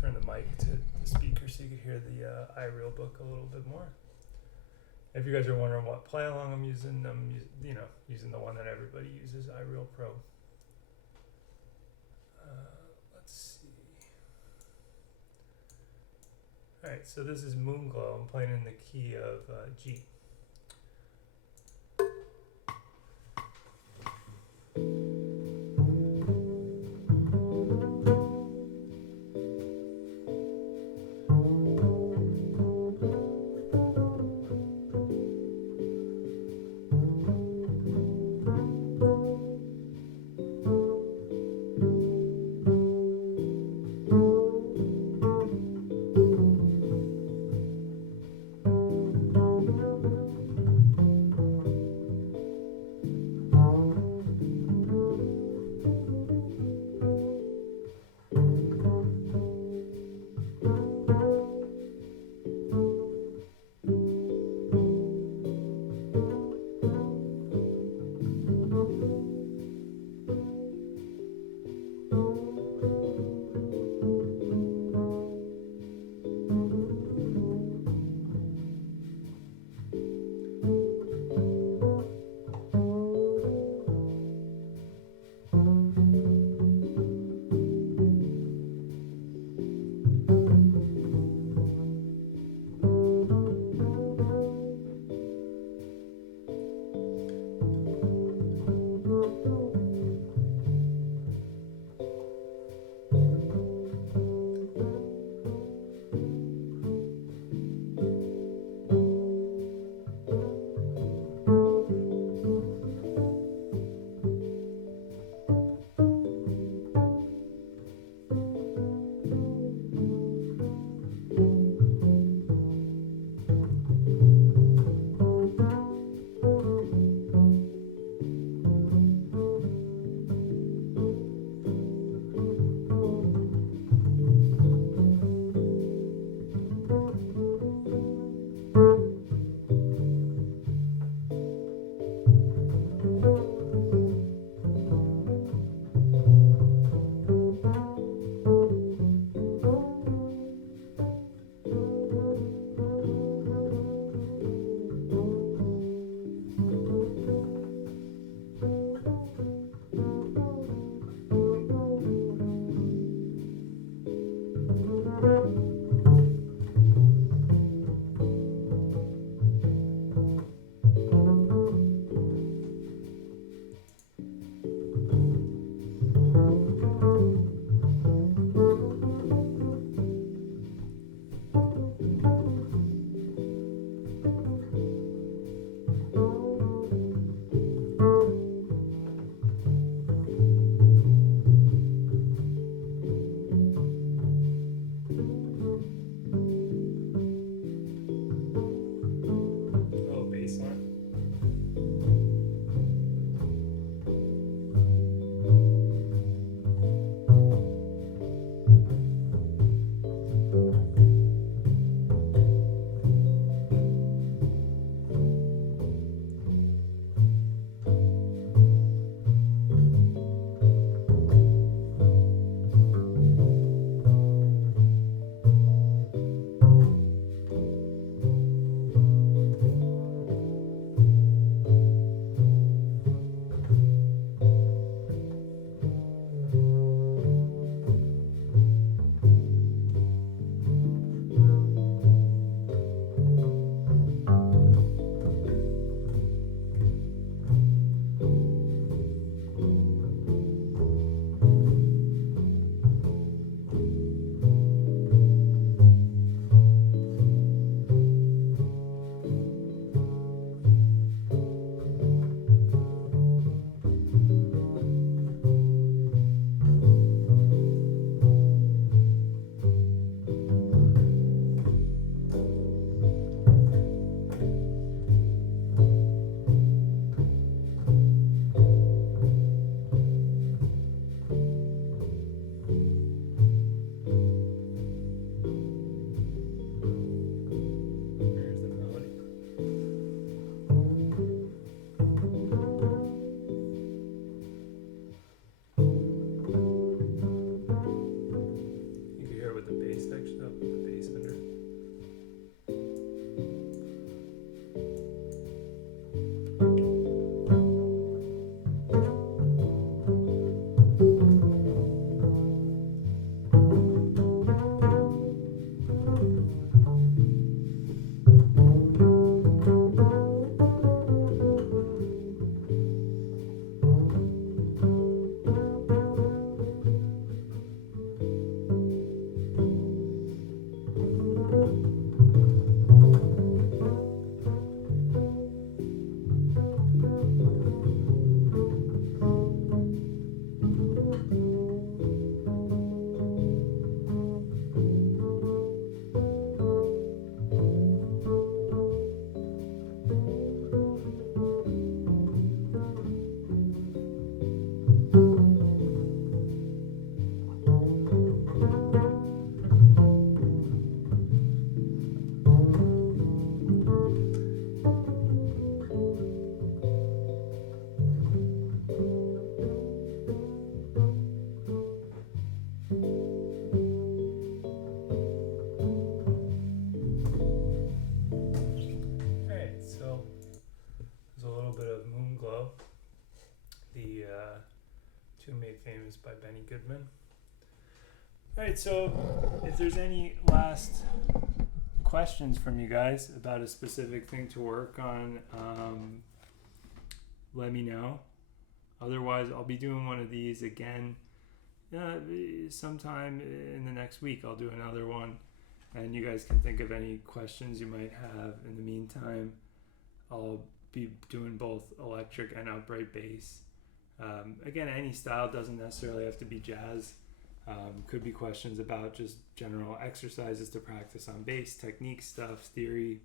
Turn the mic to the speaker so you can hear the iReal book a little bit more. If you guys are wondering what play along I'm using, using the one that everybody uses, iReal Pro. Let's see. All right, so this is Moon Glow. I'm playing in the key of G. to Made Famous by Benny Goodman. All right, so if there's any last questions from you guys about a specific thing to work on, let me know. Otherwise, I'll be doing one of these again sometime in the next week. I'll do another one, and you guys can think of any questions you might have. In the meantime, I'll be doing both electric and upright bass. Again, any style, doesn't necessarily have to be jazz. Could be questions about just general exercises to practice on bass, technique stuff, theory.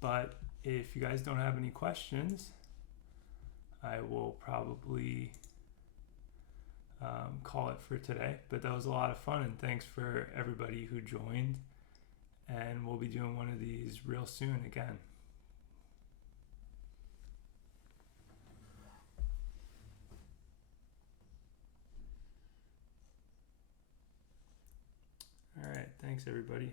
But if you guys don't have any questions, I will probably call it for today. But that was a lot of fun, and thanks for everybody who joined. And we'll be doing one of these real soon again. All right, thanks everybody.